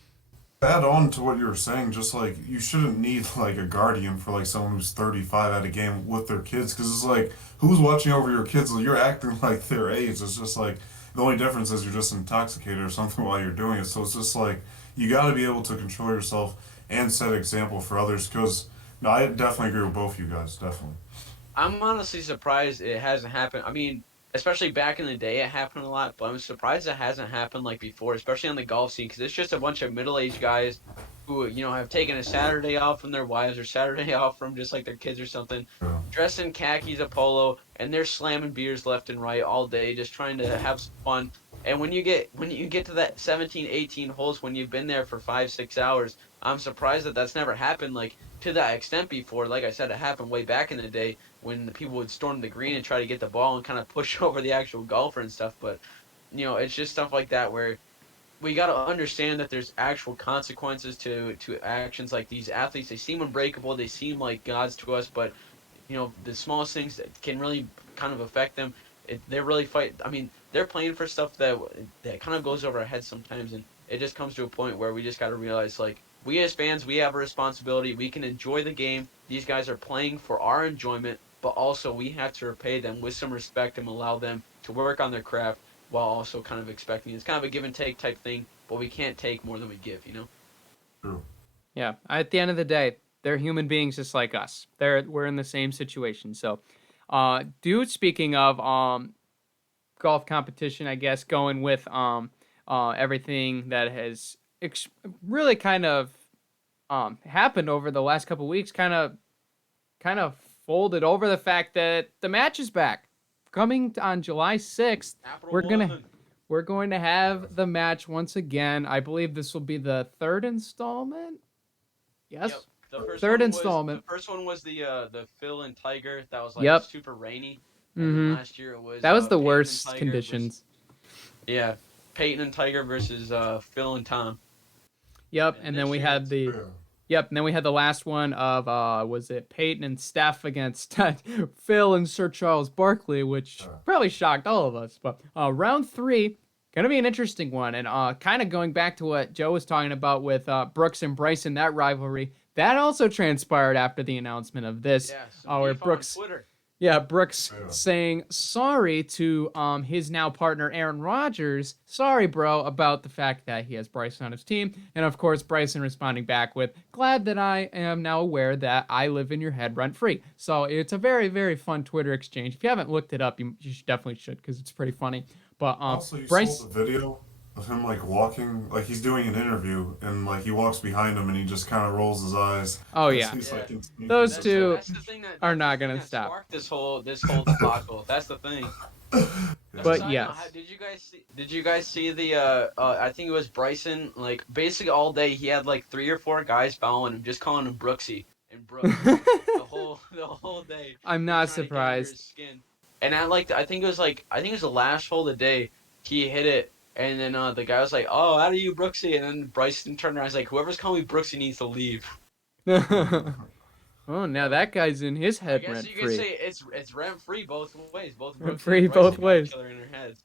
add on to what you were saying, just like you shouldn't need like a guardian for like someone who's 35 at a game with their kids, because it's like who's watching over your kids? You're acting like their age. It's just like the only difference is you're just intoxicated or something while you're doing it. So it's just like you got to be able to control yourself and set example for others. Because no, I definitely agree with both you guys. Definitely. I'm honestly surprised it hasn't happened. I mean, especially back in the day, it happened a lot, but I'm surprised it hasn't happened like before, especially on the golf scene, because it's just a bunch of middle-aged guys who, have taken a Saturday off from their wives or Saturday off from just like their kids or something, Yeah. dressed in khakis, a polo, and they're slamming beers left and right all day, just trying to have some fun. And when you get to that 17, 18 holes, when you've been there for 5, 6 hours, I'm surprised that that's never happened like to that extent before. Like I said, it happened way back in the day when the people would storm the green and try to get the ball and kind of push over the actual golfer and stuff. But it's just stuff like that where we got to understand that there's actual consequences to actions like these athletes. They seem unbreakable. They seem like gods to us, but the smallest things that can really kind of affect them. They're really fight. I mean, they're playing for stuff that kind of goes over our heads sometimes, and it just comes to a point where we just got to realize like we as fans, we have a responsibility. We can enjoy the game. These guys are playing for our enjoyment. but also we have to repay them with some respect and allow them to work on their craft while also kind of expecting. It's kind of a give and take type thing, but we can't take more than we give, you know? True. Yeah. At the end of the day, they're human beings just like us. We're in the same situation. So, dude, speaking of golf competition, I guess going with everything that has really kind of happened over the last couple weeks, kind of folded over the fact that the match is back. Coming on July 6th, Capital we're gonna One. we're going to have the match once again. I believe this will be the third installment. Yes, Yep. The first third one was installment. the Phil and Tiger that was like Yep. super rainy, and then Mm-hmm. last year it was That was the Peyton and worst Tiger versus conditions. yeah, Peyton and Tiger versus Phil and Tom. Yep. And And then this we year had it's the Yeah. Yep, and then we had the last one of was it Peyton and Steph against Phil and Sir Charles Barkley, which probably shocked all of us. But round 3, gonna be an interesting one, and kind of going back to what Joe was talking about with Brooks and Bryson, that rivalry that also transpired after the announcement of this. yeah, some Where beef on Brooks, Twitter. yeah, Brooks Yeah. saying sorry to his now partner Aaron Rodgers. Sorry, bro, about the fact that he has Bryson on his team. And of course, Bryson responding back with, glad that I am now aware that I live in your head rent free. So it's a very, very fun Twitter exchange. If you haven't looked it up, you definitely should because it's pretty funny. But Also, you Bryce, saw the video of him like walking, like he's doing an interview, and like he walks behind him, and he just kind of rolls his eyes. Oh, as yeah. he's, like, Yeah. in- Those That's two that's the thing that are that's not the thing gonna that stop. sparked this whole debacle. That's the thing. As a But side note, yes. did you guys see the I think it was Bryson, like basically all day he had like 3 or 4 guys following him, just calling him Brooksy and Brooks the whole day. I'm Just not trying to get under surprised. his skin. And I think it was the last hole of the day. He hit it, and then the guy was like, "Oh, how do you Brooksy?" And then Bryson turned around, and was like, "Whoever's calling me Brooksy needs to leave." Oh, now that guy's in his I head guess rent you could free. say it's rent free both ways. Both Rent Brooksy free and Bryson both got ways. each other in their heads.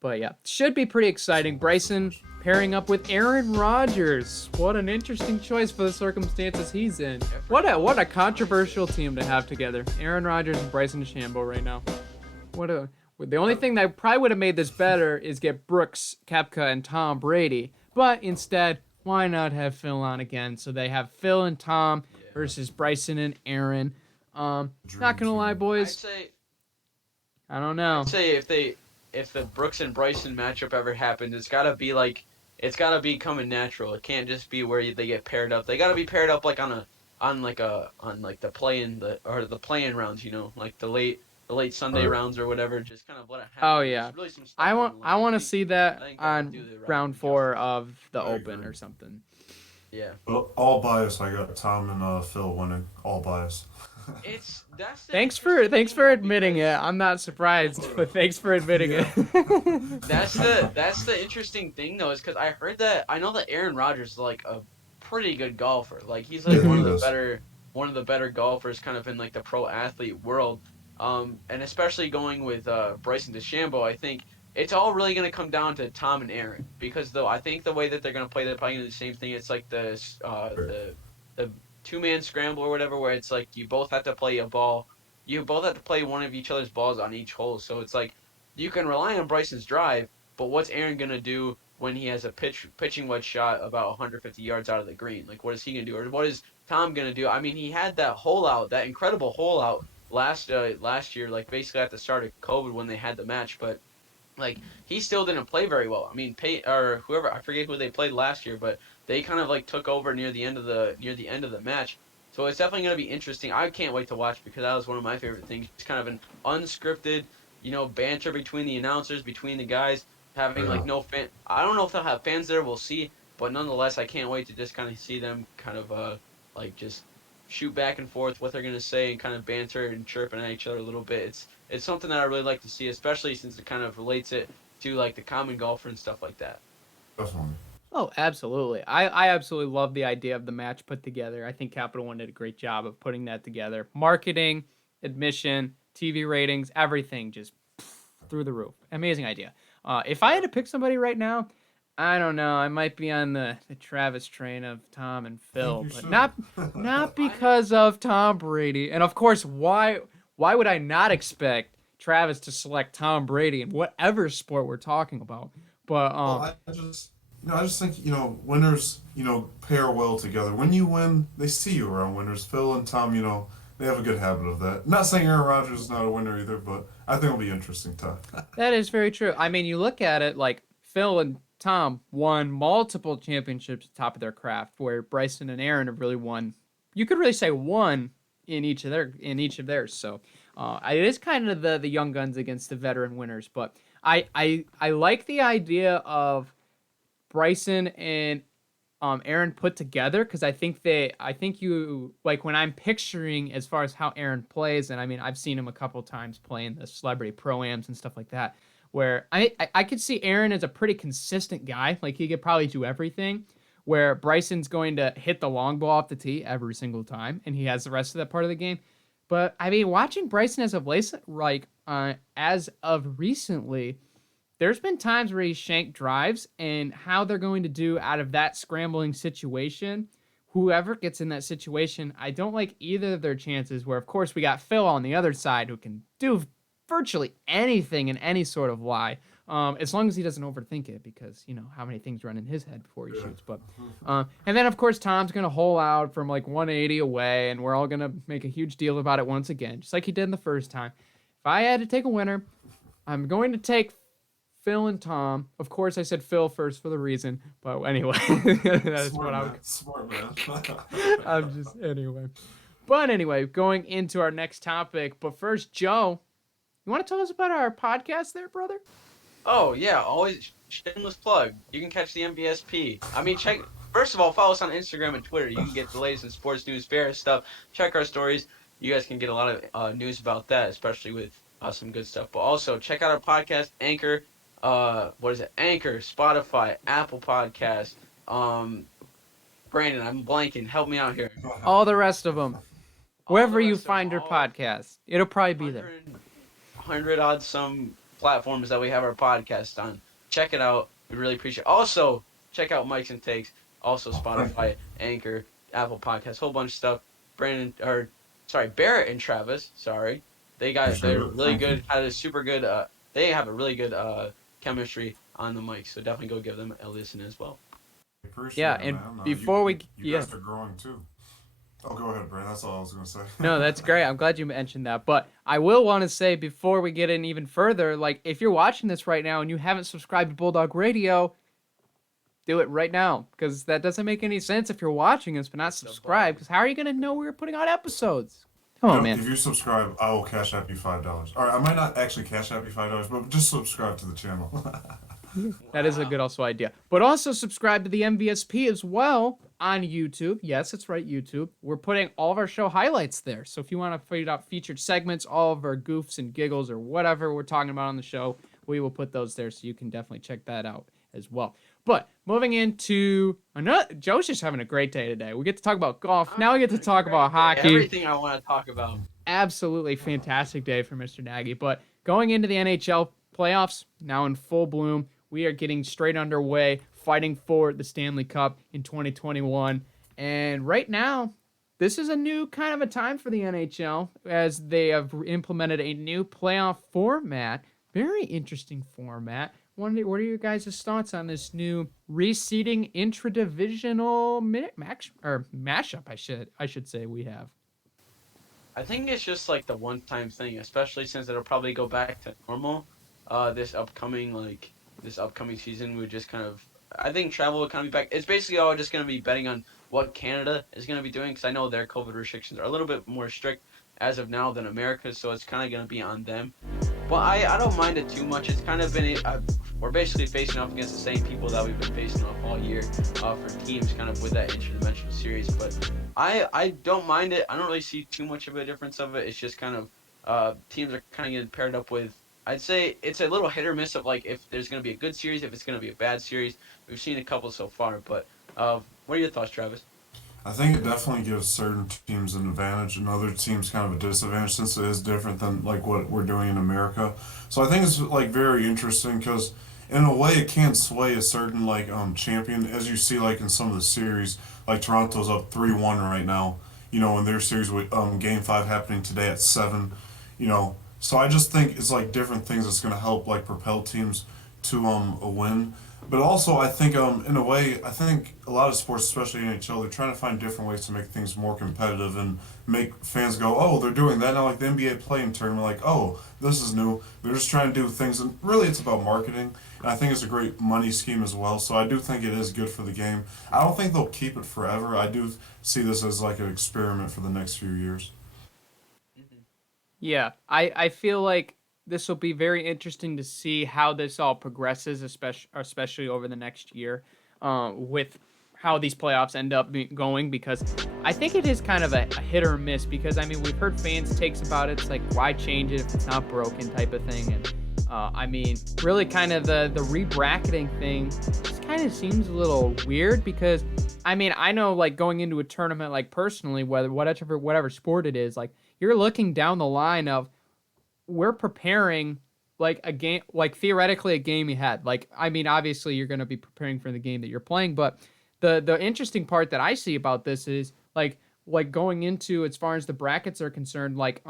But yeah, should be pretty exciting. Bryson pairing up with Aaron Rodgers. What an interesting choice for the circumstances he's in. What a controversial team to have together. Aaron Rodgers and Bryson DeChambeau right now. The only thing that probably would have made this better is get Brooks, Koepka, and Tom Brady. But instead, why not have Phil on again? So they have Phil and Tom versus Bryson and Aaron. Not gonna lie, I'd boys. say I don't know. if the Brooks and Bryson matchup ever happens, it's gotta be coming natural. It can't just be where they get paired up. They gotta be paired up like on like the play-in rounds, you know, like the late Sunday Right. rounds or whatever. Just kind of let it happen. Oh yeah, There's really some stuff I on want the I line. want to I see that think that would do on the round justice. 4 of the I Open agree. or something. Yeah. Well, all bias. I got Tom and Phil winning. All bias. That's the Thanks interesting for thing, though, admitting it. because I'm not surprised, but thanks for admitting Yeah. it. that's the interesting thing though, is because I know that Aaron Rodgers is like a pretty good golfer. Like he's like Yeah, one he of the is. better golfers kind of in like the pro athlete world. And especially going with Bryson DeChambeau, I think it's all really going to come down to Tom and Aaron, because though I think the way that they're going to play, they're probably going to do the same thing. It's like the 2-man scramble or whatever, where it's like you both have to play a ball. You both have to play one of each other's balls on each hole. So it's like you can rely on Bryson's drive, but what's Aaron gonna do when he has a pitching wedge shot about 150 yards out of the green? Like, what is he gonna do, or what is Tom gonna do? I mean, he had that incredible hole out last year, like basically at the start of COVID when they had the match, but like he still didn't play very well. I mean, or whoever, I forget who they played last year, but they kind of like took over near the end of the match. So it's definitely going to be interesting. I can't wait to watch, because that was one of my favorite things. It's kind of an unscripted, banter between the announcers, between the guys, having like Yeah. no fan. I don't know if they'll have fans there. We'll see. But nonetheless, I can't wait to just kind of see them kind of like just shoot back and forth what they're going to say, and kind of banter and chirping at each other a little bit. It's something that I really like to see, especially since it kind of relates it to like the common golfer and stuff like that. Definitely. Oh, absolutely. I absolutely love the idea of the match put together. I think Capital One did a great job of putting that together. Marketing, admission, TV ratings, everything just through the roof. Amazing idea. If I had to pick somebody right now, I don't know. I might be on the Travis train of Tom and Phil, You but should. not because of Tom Brady. And of course, why would I not expect Travis to select Tom Brady in whatever sport we're talking about? But Well, I just think, winners, pair well together. When you win, they see you around winners. Phil and Tom, they have a good habit of that. Not saying Aaron Rodgers is not a winner either, but I think it'll be interesting time. that is very true. I mean, you look at it like Phil and Tom won multiple championships at the top of their craft, where Bryson and Aaron have really won. You could really say one in each of theirs. So it is kind of the young guns against the veteran winners. But I like the idea of Bryson and Aaron put together, because I think you like when I'm picturing as far as how Aaron plays, and I mean I've seen him a couple times playing the celebrity pro-ams and stuff like that, where I could see Aaron as a pretty consistent guy. Like he could probably do everything, where Bryson's going to hit the long ball off the tee every single time, and he has the rest of that part of the game. But I mean, watching Bryson as of late, like as of recently, there's been times where he's shanked drives, and how they're going to do out of that scrambling situation. Whoever gets in that situation, I don't like either of their chances. Where, of course, we got Phil on the other side who can do virtually anything in any sort of lie, as long as he doesn't overthink it, because you know how many things run in his head before he shoots. But and then, of course, Tom's going to hole out from like 180 away, and we're all going to make a huge deal about it once again, just like he did the first time. If I had to take a winner, I'm going to take Phil and Tom. Of course, I said Phil first for the reason, but anyway, that's what I would. Smart man. I'm just anyway. But anyway, going into our next topic. But first, Joe, you want to tell us about our podcast, there, brother? Oh yeah, always shameless plug. You can catch the MVSP. I mean, first of all, follow us on Instagram and Twitter. You can get the latest in sports news, fair stuff. Check our stories. You guys can get a lot of news about that, especially with some good stuff. But also check out our podcast, Anchor. What is it? Anchor, Spotify, Apple Podcasts. Brandon, I'm blanking. Help me out here. All the rest of them. Wherever you rest of find your all- podcast, it'll probably be there. 100 odd some platforms that we have our podcast on. Check it out. We really appreciate it. Also, check out Mike's and Takes. Also, Spotify, Anchor, Apple Podcasts, whole bunch of stuff. Barrett and Travis. Sorry, they're really good. Had a super good. They have a really good chemistry on the mic. So definitely go give them a listen as well. Appreciate Yeah, it, and man. before you guys are growing too. Oh, go ahead, Brandon. That's all I was gonna say. No, that's great. I'm glad you mentioned that. But I will want to say, before we get in even further, like if you're watching this right now and you haven't subscribed to Bulldog Radio, do it right now, because that doesn't make any sense if you're watching us but not subscribed. Because how are you gonna know we're putting out episodes? Come on, man. If you subscribe, I will cash app you $5. All right, I might not actually cash app you $5, but just subscribe to the channel. That is a good also idea. But also subscribe to the MVSP as well on YouTube. Yes, it's right, YouTube. We're putting all of our show highlights there. So if you want to find out featured segments, all of our goofs and giggles or whatever we're talking about on the show, we will put those there, so you can definitely check that out as well. But moving into another, Joe's just having a great day today. We get to talk about golf. Now we get to talk about hockey. Everything I want to talk about. Absolutely fantastic day for Mr. Nagy. But going into the NHL playoffs, now in full bloom, we are getting straight underway, fighting for the Stanley Cup in 2021. And right now, this is a new kind of a time for the NHL, as they have implemented a new playoff format. Very interesting format. What are your guys' thoughts on this new reseeding intradivisional mashup? I should say we have. I think it's just like the one-time thing, especially since it'll probably go back to normal. This upcoming season, we just kind of, I think travel will kind of be back. It's basically all just going to be betting on what Canada is going to be doing, because I know their COVID restrictions are a little bit more strict as of now than America's, so it's kind of going to be on them. But I don't mind it too much. It's kind of been, we're basically facing off against the same people that we've been facing off all year for teams, kind of with that interdimensional series. But I don't mind it. I don't really see too much of a difference of it. It's just kind of teams are kind of getting paired up with, I'd say it's a little hit or miss of like if there's going to be a good series, if it's going to be a bad series. We've seen a couple so far, but what are your thoughts, Travis? I think it definitely gives certain teams an advantage and other teams kind of a disadvantage, since it is different than like what we're doing in America. So I think it's like very interesting, because in a way it can sway a certain like champion, as you see like in some of the series, like Toronto's up 3-1 right now. In their series with Game 5 happening today at 7. So I just think it's like different things that's going to help like propel teams to a win. But also, I think in a way, I think a lot of sports, especially NHL, they're trying to find different ways to make things more competitive and make fans go, oh, they're doing that now. Like the NBA playing tournament, like, oh, this is new. They're just trying to do things, and really, it's about marketing. And I think it's a great money scheme as well. So I do think it is good for the game. I don't think they'll keep it forever. I do see this as like an experiment for the next few years. Yeah, I feel like this will be very interesting to see how this all progresses, especially over the next year, with how these playoffs end up going. Because I think it is kind of a hit or miss. Because I mean, we've heard fans' takes about it. It's like, why change it if it's not broken, type of thing. And I mean, really, kind of the re-bracketing thing just kind of seems a little weird. Because I mean, I know like going into a tournament, like personally, whatever sport it is, like you're looking down the line of we're preparing like a game, like theoretically a game you had. Like, I mean, obviously you're going to be preparing for the game that you're playing, but the interesting part that I see about this is like going into, as far as the brackets are concerned, like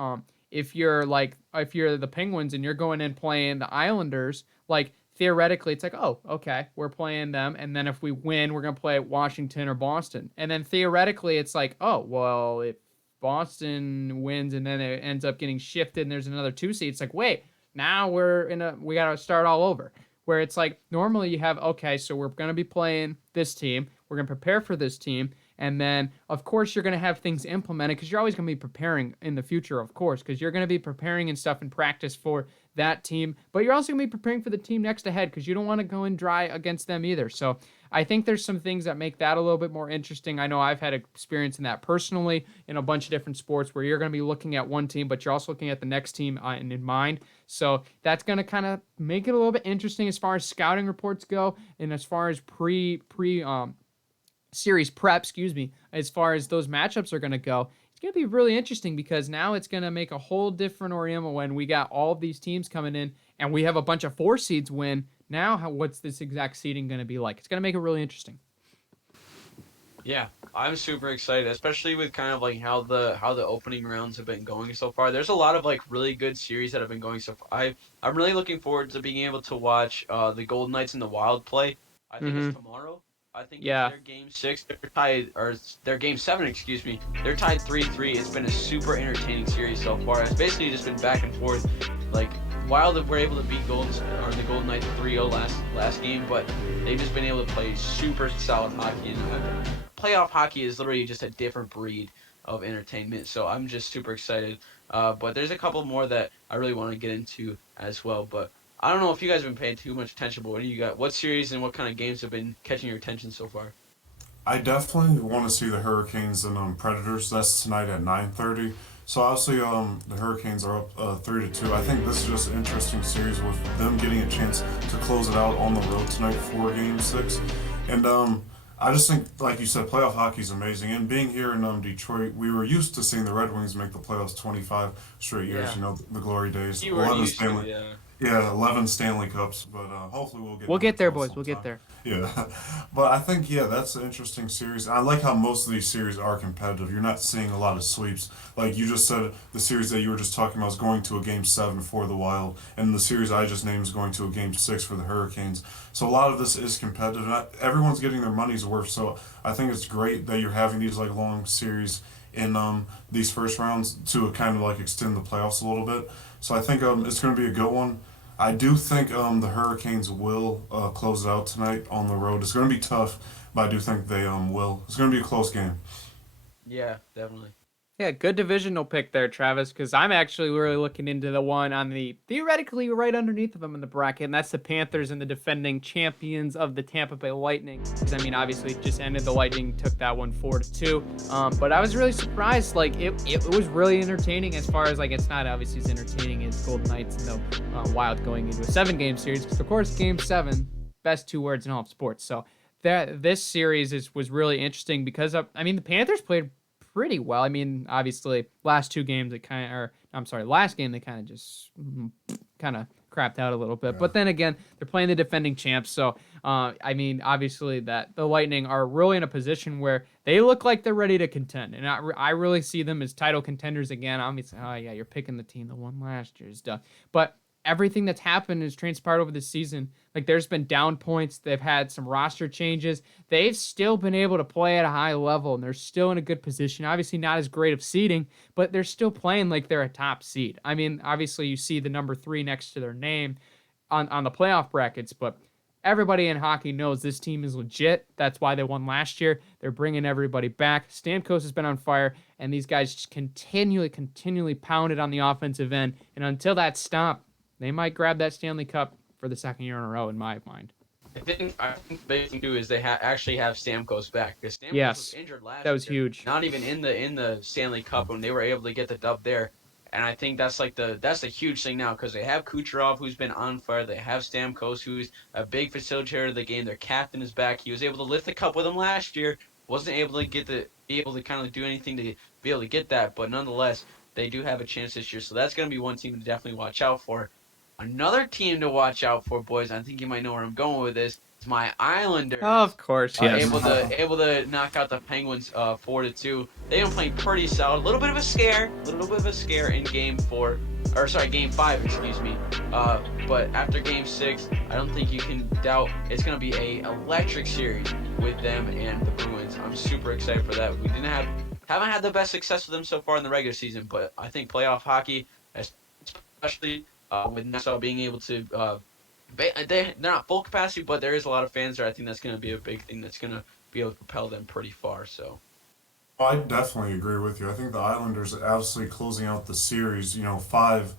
if you're the Penguins and you're going in playing the Islanders, like theoretically it's like, oh, okay, we're playing them, and then if we win, we're going to play Washington or Boston. And then theoretically it's like, oh, well, if Boston wins and then it ends up getting shifted and there's another 2 seed, it's like, wait, now we got to start all over. Where it's like, normally you have, okay, so we're going to be playing this team, we're going to prepare for this team, and then of course you're going to have things implemented, because you're always going to be preparing in the future, of course, because you're going to be preparing and stuff in practice for that team, but you're also going to be preparing for the team next ahead, because you don't want to go in dry against them either. So I think there's some things that make that a little bit more interesting. I know I've had experience in that personally in a bunch of different sports, where you're going to be looking at one team, but you're also looking at the next team in mind. So that's going to kind of make it a little bit interesting as far as scouting reports go, and as far as pre series prep, as far as those matchups are going to go. It's going to be really interesting, because now it's going to make a whole different ordeal when we got all of these teams coming in and we have a bunch of 4 seeds win. Now, what's this exact seeding going to be like? It's going to make it really interesting. Yeah, I'm super excited, especially with kind of like how the opening rounds have been going so far. There's a lot of like really good series that have been going so far. I'm really looking forward to being able to watch the Golden Knights and the Wild play. I think it's tomorrow. I think it's their game 6. They're tied, or their game 7, excuse me. They're tied 3-3. It's been a super entertaining series so far. It's basically just been back and forth. Like, Wild were able to beat the Golden Knights 3-0 last game, but they've just been able to play super solid hockey. And playoff hockey is literally just a different breed of entertainment. So I'm just super excited. But there's a couple more that I really want to get into as well. But I don't know if you guys have been paying too much attention, but what do you got? What series and what kind of games have been catching your attention so far? I definitely want to see the Hurricanes and Predators. That's tonight at 9:30. So obviously, the Hurricanes are up 3-2. I think this is just an interesting series with them getting a chance to close it out on the road tonight for Game 6. And I just think, like you said, playoff hockey is amazing. And being here in Detroit, we were used to seeing the Red Wings make the playoffs 25 straight years. Yeah. The glory days. You were used to, yeah. Yeah, 11 Stanley Cups, but hopefully we'll get there, boys. sometime. We'll get there. Yeah, but I think that's an interesting series. I like how most of these series are competitive. You're not seeing a lot of sweeps. Like you just said, the series that you were just talking about is going to a Game 7 for the Wild, and the series I just named is going to a Game 6 for the Hurricanes. So a lot of this is competitive. Everyone's getting their money's worth. So I think it's great that you're having these like long series in these first rounds to kind of like extend the playoffs a little bit. So I think it's going to be a good one. I do think the Hurricanes will close it out tonight on the road. It's going to be tough, but I do think they will. It's going to be a close game. Yeah, definitely. Yeah, good divisional pick there, Travis, because I'm actually really looking into the one on the theoretically right underneath of them in the bracket, and that's the Panthers and the defending champions of the Tampa Bay Lightning. Because I mean, obviously, it just ended. The Lightning took that one 4-2. But I was really surprised. Like it was really entertaining. As far as like, it's not obviously as entertaining as Golden Knights and the Wild going into a 7-game series. Because of course, Game 7, best 2 words in all of sports. So this series was really interesting because the Panthers played pretty well. I mean, obviously, last game they kind of just kind of crapped out a little bit. But then again, they're playing the defending champs. So, I mean, obviously that the Lightning are really in a position where they look like they're ready to contend. And I really see them as title contenders again. Obviously, oh yeah, you're picking the team that won last year's stuff. But everything that's happened has transpired over the season. Like, there's been down points. They've had some roster changes. They've still been able to play at a high level, and they're still in a good position. Obviously, not as great of seeding, but they're still playing like they're a top seed. I mean, obviously, you see the number 3 next to their name on the playoff brackets, but everybody in hockey knows this team is legit. That's why they won last year. They're bringing everybody back. Stamkos has been on fire, and these guys just continually pound it on the offensive end. And until that stops, they might grab that Stanley Cup for the second year in a row, in my mind. I think the big thing too is they actually have Stamkos back, because Stamkos was injured last year. That was huge. Not even in the Stanley Cup when they were able to get the dub there, and I think that's the huge thing now, because they have Kucherov, who's been on fire. They have Stamkos, who's a big facilitator of the game. Their captain is back. He was able to lift the cup with them last year. Wasn't able to be able to kind of do anything to be able to get that, but nonetheless, they do have a chance this year. So that's going to be one team to definitely watch out for. Another team to watch out for, boys. I think you might know where I'm going with this. It's my Islanders. Of course, yes. Able to knock out the Penguins 4-2. They've been playing pretty solid. A little bit of a scare in Game 5, excuse me. But after Game 6, I don't think you can doubt it's going to be a electric series with them and the Bruins. I'm super excited for that. We haven't had the best success with them so far in the regular season, but I think playoff hockey, especially with Nassau being able to, they're not full capacity, but there is a lot of fans there. I think that's going to be a big thing that's going to be able to propel them pretty far. So, I definitely agree with you. I think the Islanders are absolutely closing out the series. 5-3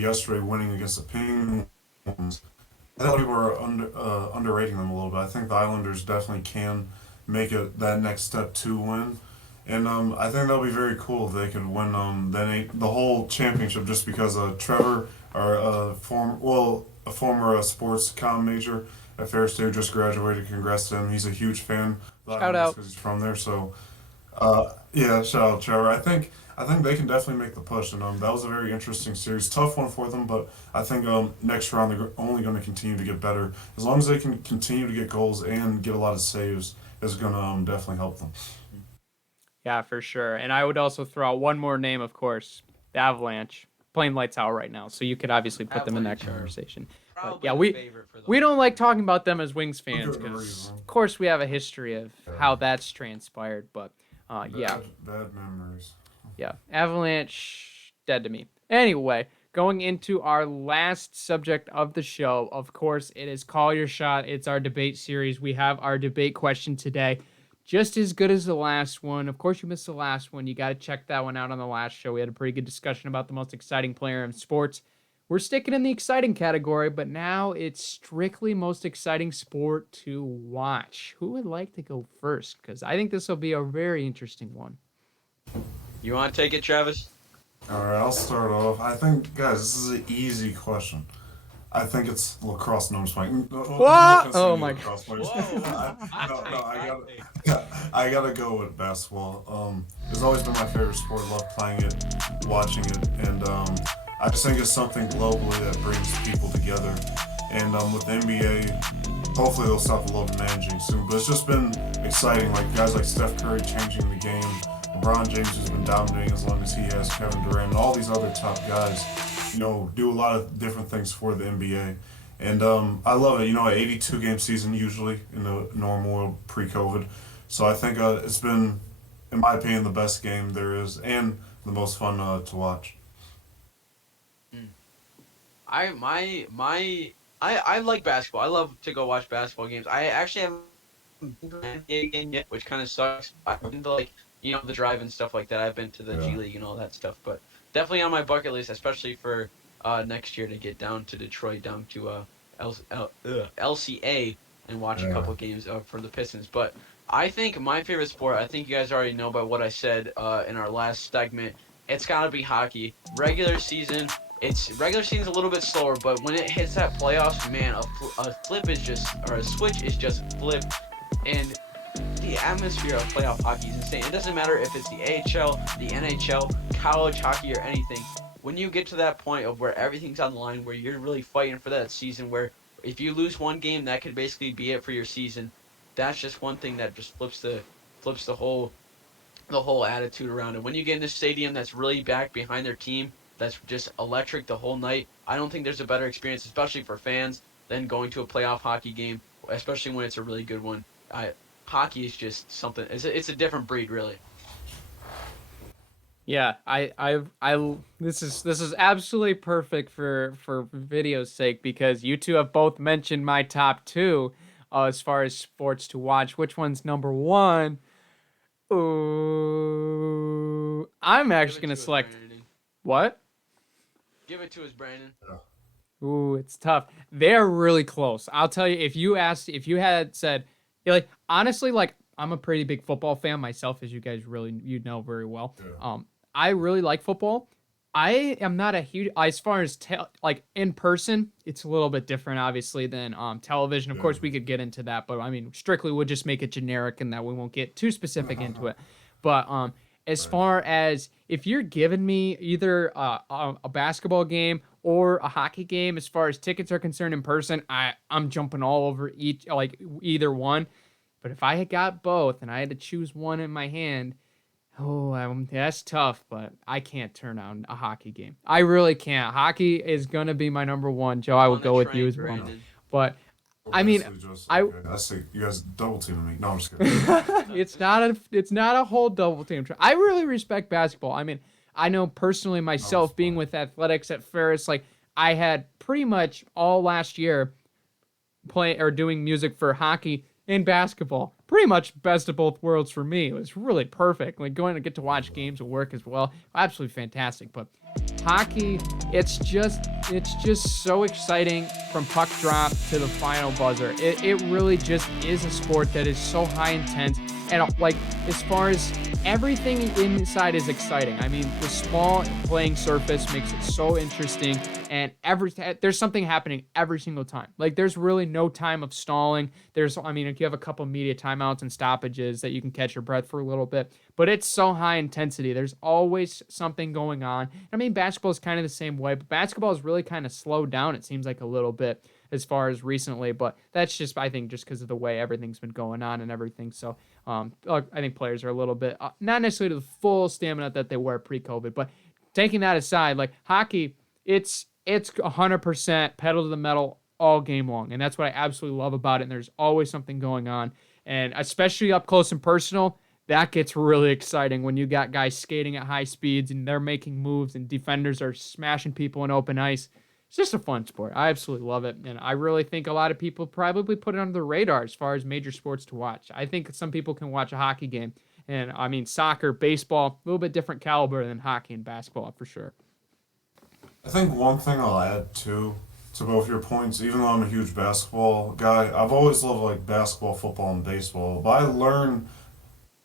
yesterday, winning against the Penguins. I thought people were underrating them a little bit. I think the Islanders definitely can make it that next step to win. And I think that would be very cool if they could win the whole championship, just because Trevor, a former sports comm major at Ferris State, just graduated. Congrats to him. He's a huge fan. Shout out. Because he's from there. So, shout out Trevor. I think they can definitely make the push. And that was a very interesting series. Tough one for them, but I think next round they're only going to continue to get better. As long as they can continue to get goals and get a lot of saves, it's going to definitely help them. Yeah, for sure. And I would also throw out one more name, of course, the Avalanche. Playing lights out right now, so you could obviously put them in that conversation. But yeah, we don't like talking about them as Wings fans because, of course, we have a history of how that's transpired. But bad memories. Yeah, Avalanche, dead to me. Anyway, going into our last subject of the show, of course, it is Call Your Shot. It's our debate series. We have our debate question today. Just as good as the last one. Of course, you missed the last one. You got to check that one out on the last show. We had a pretty good discussion about the most exciting player in sports. We're sticking in the exciting category, but now it's strictly most exciting sport to watch. Who would like to go first? Because I think this will be a very interesting one. You want to take it, Travis? All right, I'll start off. I think, guys, this is an easy question. I think it's lacrosse. No, I'm just playing. What? Oh my gosh. I gotta go with basketball. It's always been my favorite sport. Love playing it, watching it, and I just think it's something globally that brings people together. And with the NBA, hopefully they'll stop the love of managing soon. But it's just been exciting. Like guys like Steph Curry changing the game. LeBron James has been dominating as long as he has. Kevin Durant and all these other top guys, do a lot of different things for the NBA. And I love it. An 82-game season usually in the normal world pre-COVID. So I think it's been, in my opinion, the best game there is and the most fun to watch. I like basketball. I love to go watch basketball games. I actually haven't been to an NBA game yet, which kind of sucks. I've been to the drive and stuff like that. I've been to the G League and all that stuff, but definitely on my bucket list, especially for next year to get down to Detroit, down to LCA and watch a couple games for the Pistons. But I think my favorite sport, I think you guys already know by what I said in our last segment, it's got to be hockey. Regular season's a little bit slower, but when it hits that playoffs, man, a switch is just flipped, and the atmosphere of playoff hockey is insane. It doesn't matter if it's the AHL, the NHL, college hockey, or anything. when you get to that point of where everything's on the line, where you're really fighting for that season, where if you lose one game, that could basically be it for your season. That's just one thing that just flips the whole attitude around it. When you get in a stadium that's really back behind their team, that's just electric the whole night, I don't think there's a better experience, especially for fans, than going to a playoff hockey game, especially when it's a really good one. Hockey is just something. It's a different breed, really. Yeah, this is absolutely perfect for video's sake because you two have both mentioned my top two as far as sports to watch. Which one's number one? Ooh, I'm Give actually it gonna to us, select Brandon. what? Give it to us, Brandon. Ooh, it's tough. They're really close. I'll tell you, if you had said, like, honestly, like, I'm a pretty big football fan myself, as you guys you know very well. Yeah. I really like football. I am not a huge, as far as like in person, it's a little bit different, obviously, than television. Of Yeah. course, we could get into that, but I mean, strictly, we'll just make it generic, and that we won't get too specific into it. But as Right. far as if you're giving me either a basketball game or a hockey game, as far as tickets are concerned in person, I'm jumping all over either one. But if I had got both and I had to choose one in my hand, oh, that's tough. But I can't turn on a hockey game. I really can't. Hockey is gonna be my number one. Joe, I will On the go with you train, as well. Brandon. But Well, I mean, basically just, I okay, I see you guys double teaming me. No, I'm just kidding. it's not a whole double team. I really respect basketball. I mean, I know personally myself being fine. with athletics at Ferris, like I had pretty much all last year playing or doing music for hockey and basketball. Pretty much best of both worlds for me. It was really perfect. Like going to get to watch games at work as well. Absolutely fantastic. But hockey, it's just so exciting from puck drop to the final buzzer. It really just is a sport that is so high intense and like as far as everything inside is exciting. I mean, the small playing surface makes it so interesting, and there's something happening every single time. Like there's really no time of stalling. I mean, if you have a couple media timeouts and stoppages that you can catch your breath for a little bit, but it's so high intensity. There's always something going on. I mean, basketball is kind of the same way, but basketball is really kind of slowed down. It seems like a little bit as far as recently, but that's just I think just because of the way everything's been going on and everything. So I think players are a little bit not necessarily to the full stamina that they were pre-COVID, but taking that aside, like hockey, it's 100% pedal to the metal all game long, and that's what I absolutely love about it. And there's always something going on, and especially up close and personal, that gets really exciting when you got guys skating at high speeds and they're making moves and defenders are smashing people in open ice. It's just a fun sport. I absolutely love it, and I really think a lot of people probably put it under the radar as far as major sports to watch. I think some people can watch a hockey game, and I mean soccer, baseball, a little bit different caliber than hockey and basketball for sure. I think one thing I'll add too to both your points, even though I'm a huge basketball guy, I've always loved like basketball, football, and baseball. But I learned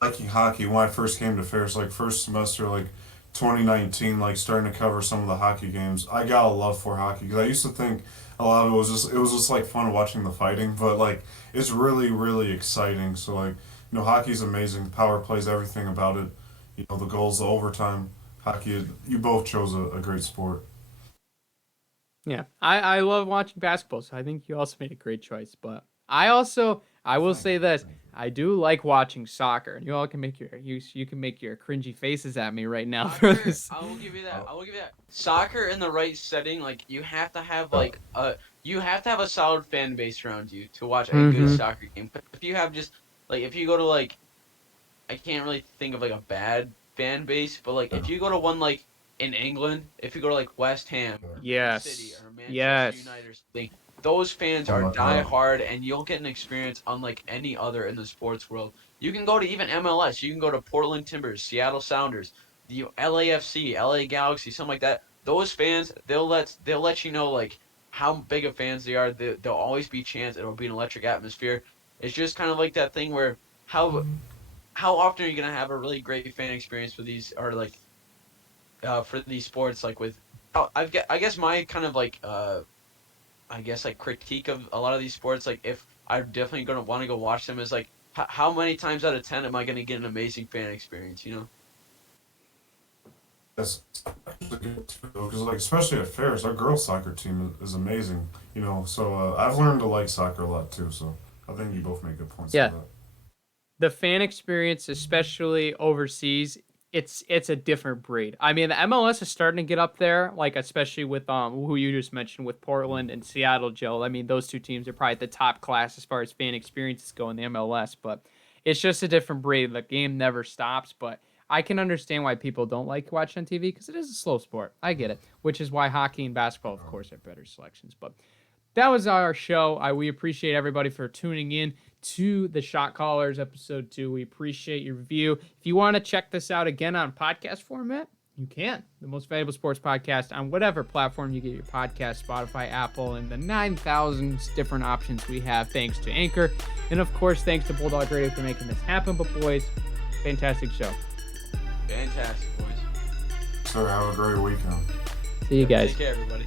liking hockey when I first came to Ferris, like first semester, like 2019, like starting to cover some of the hockey games. I got a love for hockey because I used to think a lot of it was just like fun watching the fighting, but like it's really really exciting. So like hockey's amazing, power plays, everything about it. The goals, the overtime. Hockey, you both chose a great sport. Yeah, I love watching basketball, so I think you also made a great choice. But I will say this, I do like watching soccer. You all can make you can make your cringy faces at me right now for Soccer, this. I will give you that. I will give you that. Soccer in the right setting, like you have to have a solid fan base around you to watch a good Mm-hmm. soccer game. But if you have just like if you go to like I can't really think of like a bad fan base, but like if you go to one like in England, if you go to like West Ham or Man City Yes. or Manchester Yes. United or something, those fans Oh are my die god. hard and you'll get an experience unlike any other in the sports world. You can go to even MLS, you can go to Portland Timbers, Seattle Sounders, the LAFC, LA Galaxy, something like that. Those fans, they'll let you know like how big of fans they are. They'll always be chants. It'll be an electric atmosphere. It's just kind of like that thing where how often are you gonna have a really great fan experience with these or like for these sports like with I guess my kind of like I guess like critique of a lot of these sports like if I'm definitely gonna want to go watch them is like how many times out of 10 am I gonna get an amazing fan experience? That's actually good too, because like especially at fairs, our girls soccer team is amazing. So I've learned to like soccer a lot too. So I think you both make good points Yeah. for that. The fan experience, especially overseas, it's a different breed. I mean, the MLS is starting to get up there, like especially with who you just mentioned with Portland and Seattle, Joe. I mean, those two teams are probably at the top class as far as fan experiences go in the MLS, but it's just a different breed. The game never stops, but I can understand why people don't like watching on TV because it is a slow sport. I get it, which is why hockey and basketball, of course, are better selections. But that was our show. We appreciate everybody for tuning in to the Shot Callers episode 2. We appreciate your review. If you want to check this out again on podcast format, you can. The Most Valuable Sports Podcast on whatever platform you get your podcast, Spotify, Apple, and the 9,000 different options we have thanks to Anchor. And of course, thanks to Bulldog Radio for making this happen. But boys, fantastic show. Fantastic, boys. So have a great weekend. See you guys. Take care, everybody.